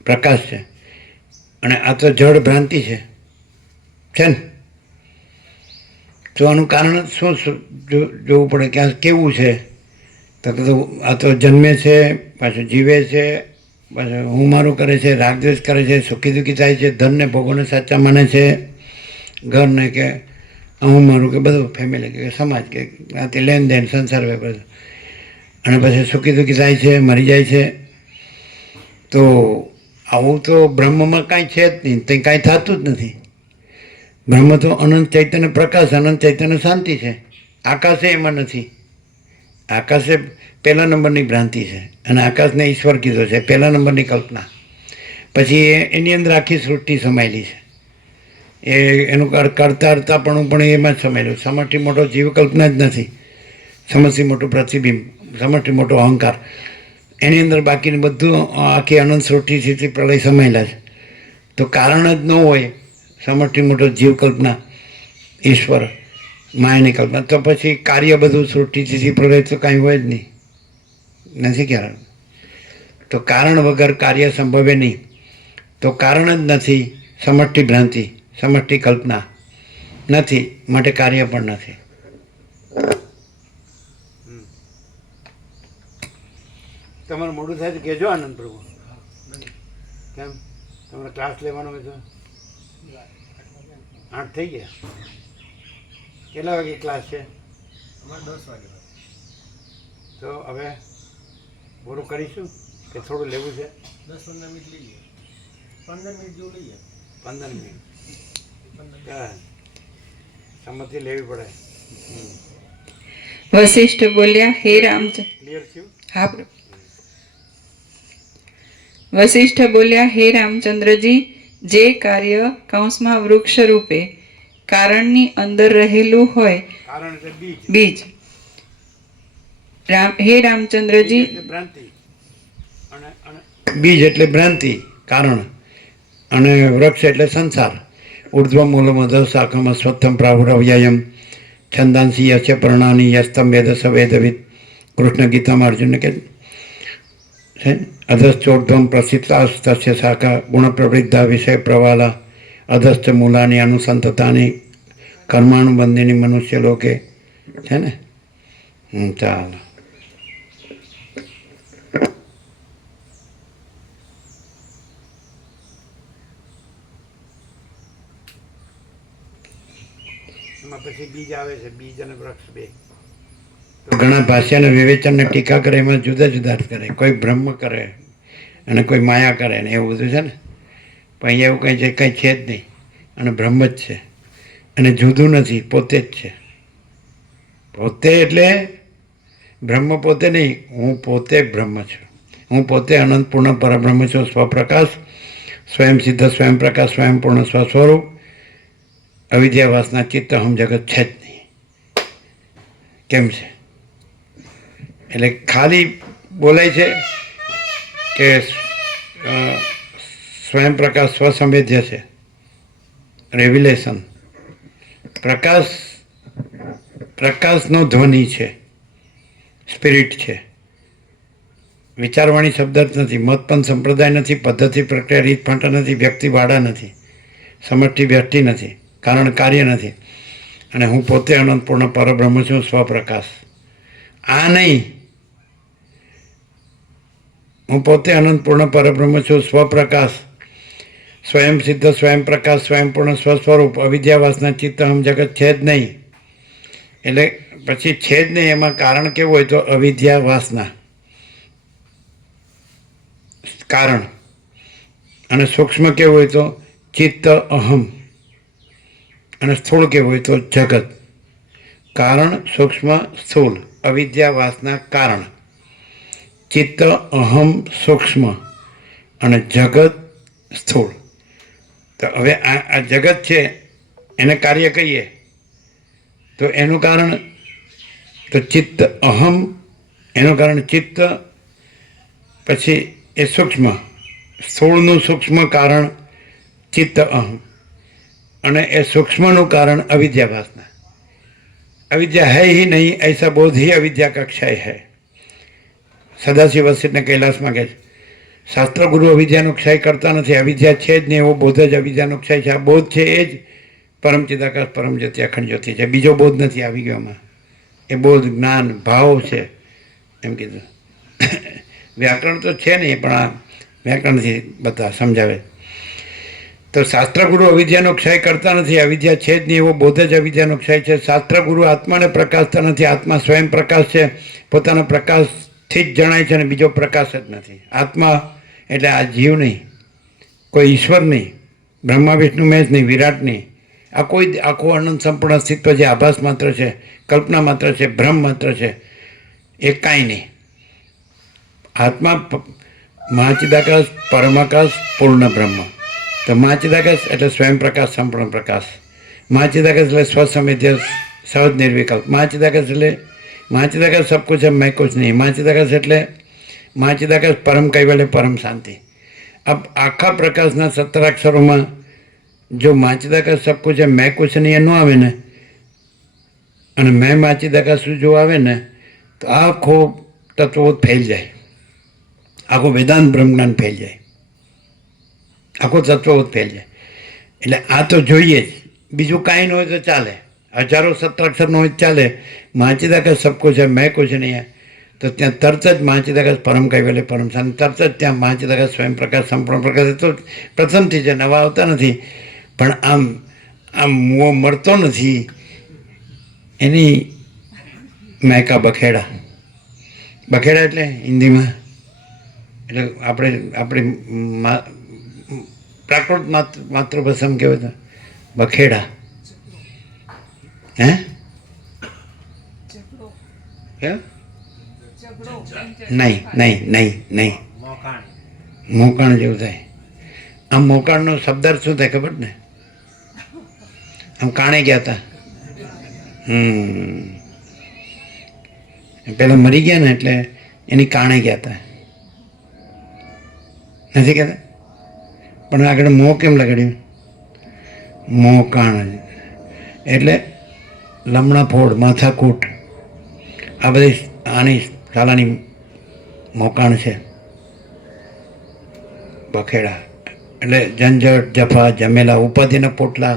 પ્રકાશ છે. અને આ તો જડ ભ્રાંતિ છે ને. તો આનું કારણ શું જોવું પડે કે આ કેવું છે? તો આ તો જન્મે છે, પાછું જીવે છે, પાછું હું મારું કરે છે, રાગદ્વેષ કરે છે, સુખી દુઃખી થાય છે, ધનને ભોગોને સાચા માને છે, ઘરને કે હું મારું કે બધું, ફેમિલી કે સમાજ કે આથી લેનદેન, સંસાર વેપાર, અને પછી સુખી દુઃખી થાય છે, મરી જાય છે. તો આવું તો બ્રહ્મમાં કાંઈ છે જ નહીં, ત્યાં કાંઈ થતું જ નથી. બ્રહ્મ તો અનંત ચૈતન્ય પ્રકાશ, અનંત ચૈતન્ય શાંતિ છે. આકાશે એમાં નથી. આકાશે પહેલા નંબરની ભ્રાંતિ છે, અને આકાશને ઈશ્વર કીધો છે, પહેલા નંબરની કલ્પના. પછી એની અંદર આખી સૃષ્ટિ સમાયેલી છે. એનું કરતાપણું પણ એમાં જ સમાયેલું. સમષ્ટિ મોટો જીવ કલ્પના જ નથી, સમષ્ટિ મોટું પ્રતિબિંબ, સમષ્ટિ મોટો અહંકાર, એની અંદર બાકીનું બધું આખી અનંત સૃષ્ટિ સ્થિતિ પ્રલય સમાયેલા છે. તો કારણ જ ન હોય સમષ્ટિ મોટો જીવ કલ્પના, ઈશ્વર માયાની કલ્પના, તો પછી કાર્ય બધું સૃષ્ટિ સ્થિતિ પ્રલય તો કાંઈ હોય જ નહીં, નથી કારણ. તો કારણ વગર કાર્ય સંભવે નહીં. તો કારણ જ નથી, સમષ્ટિ ભ્રાંતિ, સમષ્ટિ કલ્પના નથી, માટે કાર્ય પણ નથી. તમારું મોડું થાય તો કહેજો આનંદ પ્રભુ. કેમ તમારે ક્લાસ લેવાનો હોય તો 8 થઈ ગયા. કેટલા વાગે ક્લાસ છે? અમારે 10 વાગે. તો હવે પૂરું કરીશું કે થોડું લેવું છે? 10-15 મિનિટ લઈએ. 15 મિનિટ જેવું લઈએ. 15 મિનિટ 15 હા, સંમતિ લેવી પડે. વશિષ્ઠ બોલ્યા, હે રામચંદ્ર. ક્લિયર થયું? હા પ્રભુ. વશિષ્ઠ બોલ્યા, હે રામચંદ્રજી, જે કાર્ય કૌંસમાં વૃક્ષ રૂપે કારણની અંદર રહેલું હોય, કારણ એટલે બીજ. બીજ, હે રામચંદ્રજી, બીજ એટલે ભ્રાંતિ. બીજ એટલે ભ્રાંતિ, કારણ, અને વૃક્ષ એટલે સંસાર. ઉર્ધ્વ મૂલમધ શાખમ સ્વત્થમ પ્રાહુરવ્યયમ છંદાંસી યસ્ય પ્રણાની યસ્તમ વેદ સ વેદવિદ. કૃષ્ણ ગીતામાં અર્જુનને કહે છે અધશ્ચોર્ધ્વમ પ્રસિદ્ધાસ્તસ્ય શાખા ગુણ પ્રવૃદ્ધા વિષય પ્રવાલા અધસ્થ મૂલાની અનુસંતતાની કર્માનુબંધીની મનુષ્ય લોકે. છે ને? ચાલો. એમાં પછી બીજ આવે છે, બીજ અને વૃક્ષ બે. ઘણા ભાષ્ય અને વિવેચનને ટીકા કરે, એમાં જુદા જુદા અર્થ કરે. કોઈ બ્રહ્મ કરે અને કોઈ માયા કરે ને એવું બધું છે ને. પણ અહીંયા એવું કંઈ છે, કંઈ છે જ નહીં, અને બ્રહ્મ જ છે, અને જુદું નથી, પોતે જ છે. પોતે એટલે બ્રહ્મ પોતે નહીં, હું પોતે બ્રહ્મ છું. હું પોતે અનંત પૂર્ણ પરબ્રહ્મ છું, સ્વપ્રકાશ, સ્વયં સિદ્ધ, સ્વયં પ્રકાશ, સ્વયં પૂર્ણ સ્વસ્વરૂપ. અવિદ્યા વાસના ચિત્ત હમ જગત છે જ નહીં. કેમ છે? એટલે ખાલી બોલાય છે કે સ્વયં પ્રકાશ સ્વસંવેદ્ય છે, રેવ્યુલેશન. પ્રકાશનો ધ્વનિ છે, સ્પિરિટ છે. વિચારવાણી શબ્દ જ નથી, મતપન સંપ્રદાય નથી, પદ્ધતિ પ્રક્રિયા રીત ફાંટા નથી, વ્યક્તિ વાળા નથી, સમષ્ટિ વ્યક્તિ નથી, કારણ કાર્ય નથી. અને હું પોતે અનંત પૂર્ણ પરબ્રહ્મ છું, સ્વપ્રકાશ. આ નહીં, હું પોતે અનંત પૂર્ણ પરબ્રહ્મ છું, સ્વપ્રકાશ, સ્વયં સિદ્ધ, સ્વયં પ્રકાશ, સ્વયં પૂર્ણ સ્વસ્વરૂપ. અવિદ્યા વાસના ચિત્ત હમ જગત છે જ નહીં. એટલે પછી છે જ નહીં, એમાં કારણ કેવું હોય તો અવિદ્યા વાસના કારણ, અને સૂક્ષ્મ કેવું હોય તો ચિત્ત અહમ, અને સ્થૂળ કેવું હોય તો જગત. કારણ સૂક્ષ્મ સ્થૂળ, અવિદ્યા વાસના કારણ, ચિત્ત અહમ સૂક્ષ્મ, અને જગત સ્થૂળ. તો હવે આ જગત છે એને કાર્ય કહીએ તો એનું કારણ તો ચિત્ત અહમ, એનું કારણ ચિત્ત, પછી એ સૂક્ષ્મ, સ્થૂળનું સૂક્ષ્મ કારણ ચિત્ત અહમ, અને એ સૂક્ષ્મનું કારણ અવિદ્યા વાસના. अविद्या है ही नहीं ऐसा बोध ही अविद्या का क्षय है. સદાશિવ વસિષ્ઠને કૈલાસમાં કહે છે શાસ્ત્ર ગુરુ અવિદ્યાનો ક્ષય કરતા નથી, અવિદ્યા છે જ નહીં એવો બોધ જ અવિદ્યાનો ક્ષય છે. આ બોધ છે એ જ પરમ ચિદાકાશ પરમ જ્યોતિ અખંડ જ્યોતિ છે. બીજો બોધ નથી આવી ગયો આમાં. એ બોધ જ્ઞાન ભાવ છે એમ કીધું. વ્યાકરણ તો છે નહીં, પણ આ વ્યાકરણથી બધા સમજાવે. તો શાસ્ત્ર ગુરુ અવિદ્યાનો ક્ષય કરતા નથી, અવિદ્યા છે જ નહીં એવો બોધ જ અવિદ્યાનો ક્ષય છે. શાસ્ત્ર ગુરુ આત્માને પ્રકાશતા નથી, આત્મા સ્વયં પ્રકાશ છે, પોતાના પ્રકાશથી જ જણાય છે, અને બીજો પ્રકાશ જ નથી. આત્મા એટલે આ જીવ નહીં, કોઈ ઈશ્વર નહીં, બ્રહ્મા વિષ્ણુ મહેશ નહીં, વિરાટ નહીં. આ કોઈ આખું અનંત સંપૂર્ણ અસ્તિત્વ છે, આભાસ માત્ર છે, કલ્પના માત્ર છે, ભ્રમ માત્ર છે, એ કાંઈ નહીં. આત્મા મહાચિદાકાશ, પરમાકાશ, પૂર્ણ બ્રહ્મ. તો મહાચિદાકાશ એટલે સ્વયં પ્રકાશ, સંપૂર્ણ પ્રકાશ. મહાચિદાકાશ એટલે સ્વસંવેદ્ય, સહજ નિર્વિકલ્પ. મહાચિદાકાશ એટલે મહાચિદાકાશ સબ કુછ है मैं कुछ नहीं. મહાચિદાકાશ એટલે મહાચિદાકાશ પરમ કૈવલ્ય, પરમ શાંતિ. અબ આખા પ્રકાશના 17 અક્ષરોમાં જો મહાચિદાકાશ સબ કુછ है मैं कुछ नहीं એનું આવે ને, અને મેં મહાચિદાકાશ જો આવે ને, તો આખો તત્વો ફેલ જાય, આખું વેદાંત બ્રહ્મજ્ઞાન ફેલ જાય, આખો તત્વ ફેલ જાય. એટલે આ તો જોઈએ જ, બીજું કાંઈ ન હોય તો ચાલે, હજારો 17 અક્ષરનો હોય ચાલે. મહાચિદાકાશ સબ કુછ है मैं कुछ नहीं है, તો ત્યાં તરત જ મહાચિદાકાશ પરમ કૈવલ્ય, પરમ શાંતિ, તરત જ ત્યાં મહાચિદાકાશ સ્વયં પ્રકાશ, સંપૂર્ણ પ્રકાશ. તો પ્રથમથી છે, નવા આવતા નથી. પણ આમ આમ મુઓ મળતો નથી એની મેકા બખેડા. બખેડા એટલે હિન્દીમાં એટલે આપણી પ્રાકૃત માતૃભાષામાં કહેવાય તો બખેડા. હે નહીં મોકાણ જેવું થાય. આમ મોકાણનો શબ્દાર્થ શું થાય ખબર ને? આમ કાણે ગયા હતા. પેલા મરી ગયા ને એટલે એની કાણે ગયા હતા, નથી કહેતા? પણ આગળ મોં કેમ લગાડ્યું? મોકાણ એટલે લમણા ફોડ, માથાકૂટ, આ બધી આની શાલાની મોકાણ છે. બખેડા એટલે ઝંઝટ, જફા, જમેલા, ઉપાધિના પોટલા.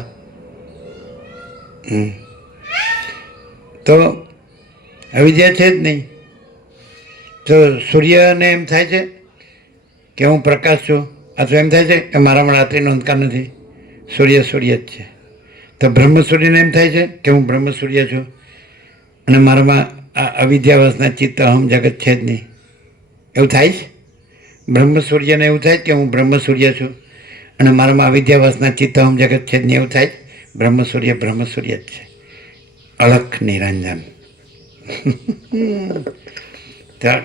તો અવિદ્યા છે જ નહીં. તો સૂર્યને એમ થાય છે કે હું પ્રકાશ છું, અથવા એમ થાય છે કે મારામાં રાત્રિનો અંધકાર નથી, સૂર્ય જ છે. તો બ્રહ્મ સૂર્યને એમ થાય છે કે હું બ્રહ્મ સૂર્ય છું અને મારામાં આ અવિદ્યાવશના ચિત્ત અહમ જગત છે જ નહીં, એવું થાય છે? બ્રહ્મ સૂર્યને એવું થાય કે હું બ્રહ્મ સૂર્ય છું અને મારામાં અવિદ્યાવશના ચિત્ત અહમ જગત છે જ નહીં, એવું થાય? બ્રહ્મ સૂર્ય જ છે, અલખ નિરંજન.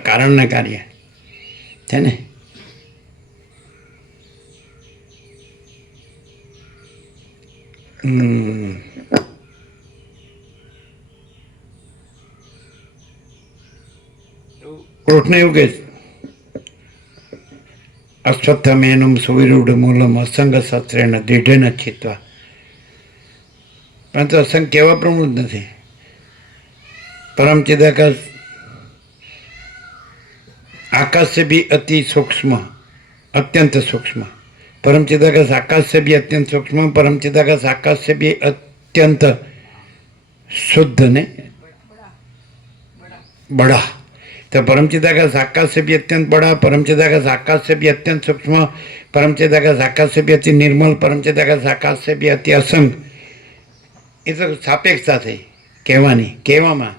કારણ ને કાર્ય છે ને. કૃષ્ણ એવું કહે છે, અશ્વત્થમેનમ સુવિરૂઢ મૂલમ અસંગ શસ્ત્રેણ દૃઢેન ચિત્વા. પરંતુ અસંગ કહેવા પ્રમાણે જ નથી. परम चिदाकाश आकाश से भी अति सूक्ष्म, अत्यंत सूक्ष्म. परम चिदाकाश आकाश से भी अत्यंत सूक्ष्म, परम चिदाकाश आकाश से भी अत्यंत शुद्ध ने बड़ा. तो परम चिदाकाश आकाश से भी अत्यंत बड़ा, परम चिदाकाश आकाश से भी अत्यंत सूक्ष्म, परम चिदाकाश आकाश से भी अति निर्मल, परम चिदाकाश आकाश से भी अति असंग. ये तो सापेक्षता थी कहवानी. कहेवामां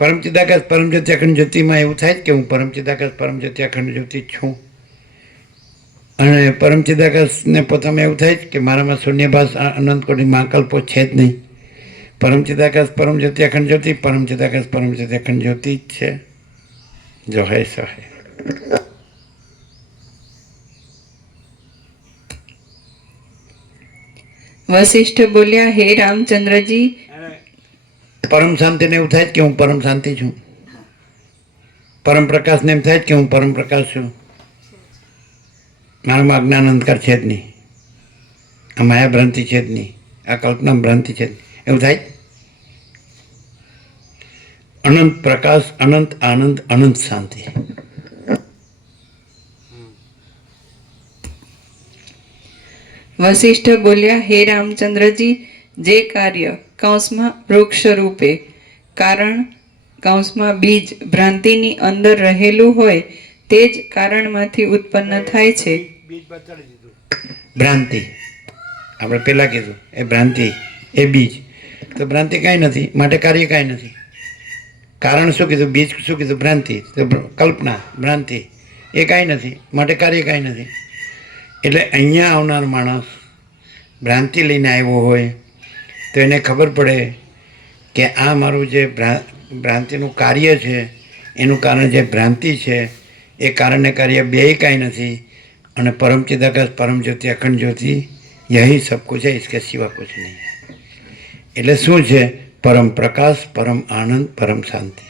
परम चिदाकाश परम ज्योति अखंड ज्योति में एवं थाय कि हूँ परम चिदाकाश परम ज्योति अखंड ज्योति छूँ. અને પરમ ચિદાકાશને પોતામાં એવું થાય કે મારામાં શૂન્યભાસ અનંત કોટી મહાકલ્પો છે જ નહીં. પરમ ચિદાકાશ પરમ જ્યોતિ અખંડ જ્યોતિ, પરમ ચિદાકાશ પરમ જ્યોતિ અખંડ જ્યોતિ જ છે. જો હૈ સો હૈ. વશિષ્ઠ બોલ્યા, હે રામચંદ્રજી, પરમ શાંતિને એવું થાય કે હું પરમ શાંતિ છું. પરમ પ્રકાશને એમ થાય કે હું પરમ પ્રકાશ છું. મારામાં અજ્ઞાન અંધકાર છે જ નહીં, આ માયા ભ્રાંતિ છે જ નહીં, આ કલ્પના ભ્રાંતિ છે જ નહીં, એવું થાય. અનંત પ્રકાશ, અનંત આનંદ, અનંત શાંતિ. વશિષ્ઠ બોલ્યા, હે રામચંદ્રજી, જે કાર્ય કૌંસમાં વૃક્ષ રૂપે કારણ કૌંસમાં બીજ ભ્રાંતિની અંદર રહેલું હોય તે જ કારણમાંથી ઉત્પન્ન થાય છે. ભ્રાંતિ આપણે પહેલાં કીધું એ ભ્રાંતિ, એ બીજ. તો ભ્રાંતિ કાંઈ નથી, માટે કાર્ય કાંઈ નથી. કારણ શું કીધું? બીજ શું કીધું? ભ્રાંતિ. તો કલ્પના ભ્રાંતિ એ કાંઈ નથી, માટે કાર્ય કાંઈ નથી. એટલે અહીંયા આવનાર માણસ ભ્રાંતિ લઈને આવ્યો હોય તો એને ખબર પડે કે આ મારું જે ભ્રાંતિનું કાર્ય છે એનું કારણ જે ભ્રાંતિ છે એ કારણને કાર્ય બેય કાંઈ નથી. અને પરમ चिदाकाश परम ज्योति अखंड ज्योति यही सब कुछ है, इसके सिवा कुछ नहीं. એટલે શું છે? પરમ પ્રકાશ, પરમ આનંદ, પરમ શાંતિ.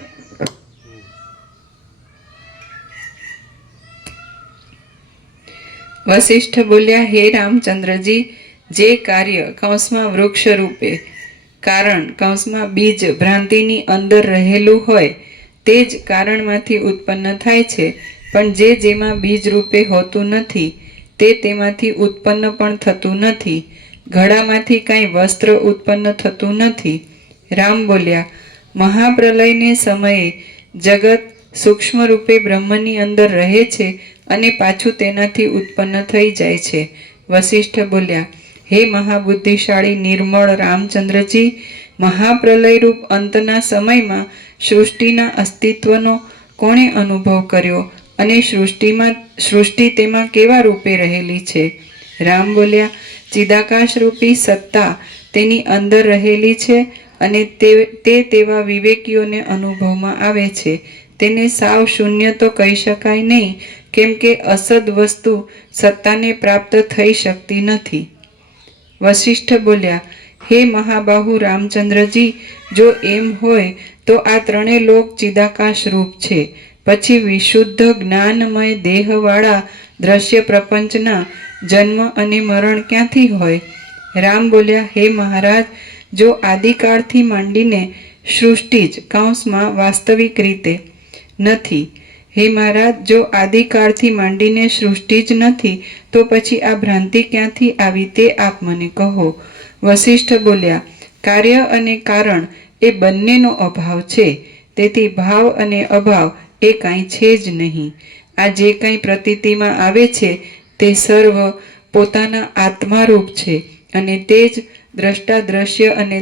વશિષ્ઠ બોલ્યા, હે રામચંદ્રજી, જે કાર્ય કૌંસમાં વૃક્ષ રૂપે કારણ કૌંસમાં બીજ ભ્રાંતિની અંદર રહેલું હોય તે જ કારણમાંથી ઉત્પન્ન થાય છે, પણ જે જેમાં બીજ રૂપે હોતું નથી તે તેમાંથી ઉત્પન્ન પણ થતું નથી. ઘડામાંથી કાંઈ વસ્ત્ર ઉત્પન્ન થતું નથી. રામ બોલ્યા, મહાપ્રલયને સમયે જગત સૂક્ષ્મ રૂપે બ્રહ્મની અંદર રહે છે અને પાછું તેનાથી ઉત્પન્ન થઈ જાય છે. વશિષ્ઠ બોલ્યા, હે મહાબુદ્ધિશાળી નિર્મળ રામચંદ્રજી, મહાપ્રલયરૂપ અંતના સમયમાં સૃષ્ટિના અસ્તિત્વનો કોણે અનુભવ કર્યો અને સૃષ્ટિ તેમાં કેવા રૂપે રહેલી છે? રામ બોલ્યા, ચિદાકાશરૂપી સત્તા તેની અંદર રહેલી છે અને તે તેવા વિવેકીઓને અનુભવમાં આવે છે. તેને સાવ શૂન્ય તો કહી શકાય નહીં, કેમ કે અસદ વસ્તુ સત્તાને પ્રાપ્ત થઈ શકતી નથી. વશિષ્ઠ બોલ્યા, હે મહાબાહુ રામચંદ્રજી, જો એમ હોય તો આ ત્રણેય લોક ચિદાકાશ રૂપ છે. પછી વિશુદ્ધ જ્ઞાનમય દેહવાળા દ્રશ્ય પ્રપંચના જન્મ અને મરણ ક્યાંથી હોય? રામ બોલ્યા, હે મહારાજ, જો આદિકાળથી માંડીને સૃષ્ટિ જ કૌંસમાં વાસ્તવિક રીતે નથી. હે મહારાજ, જો આદિકાળથી માંડીને સૃષ્ટિ જ નથી તો પછી આ ભ્રાંતિ ક્યાંથી આવી તે આપ મને કહો. વશિષ્ઠ બોલ્યા, કાર્ય અને કારણ એ બંનેનો અભાવ છે, તેથી ભાવ અને અભાવ એ કાંઈ છે જ નહીં. આ જે કંઈ પ્રતીતિમાં આવે છે તે સર્વ પોતાના આત્મારૂપ છે અને તે જ દ્રષ્ટા દ્રશ્ય અને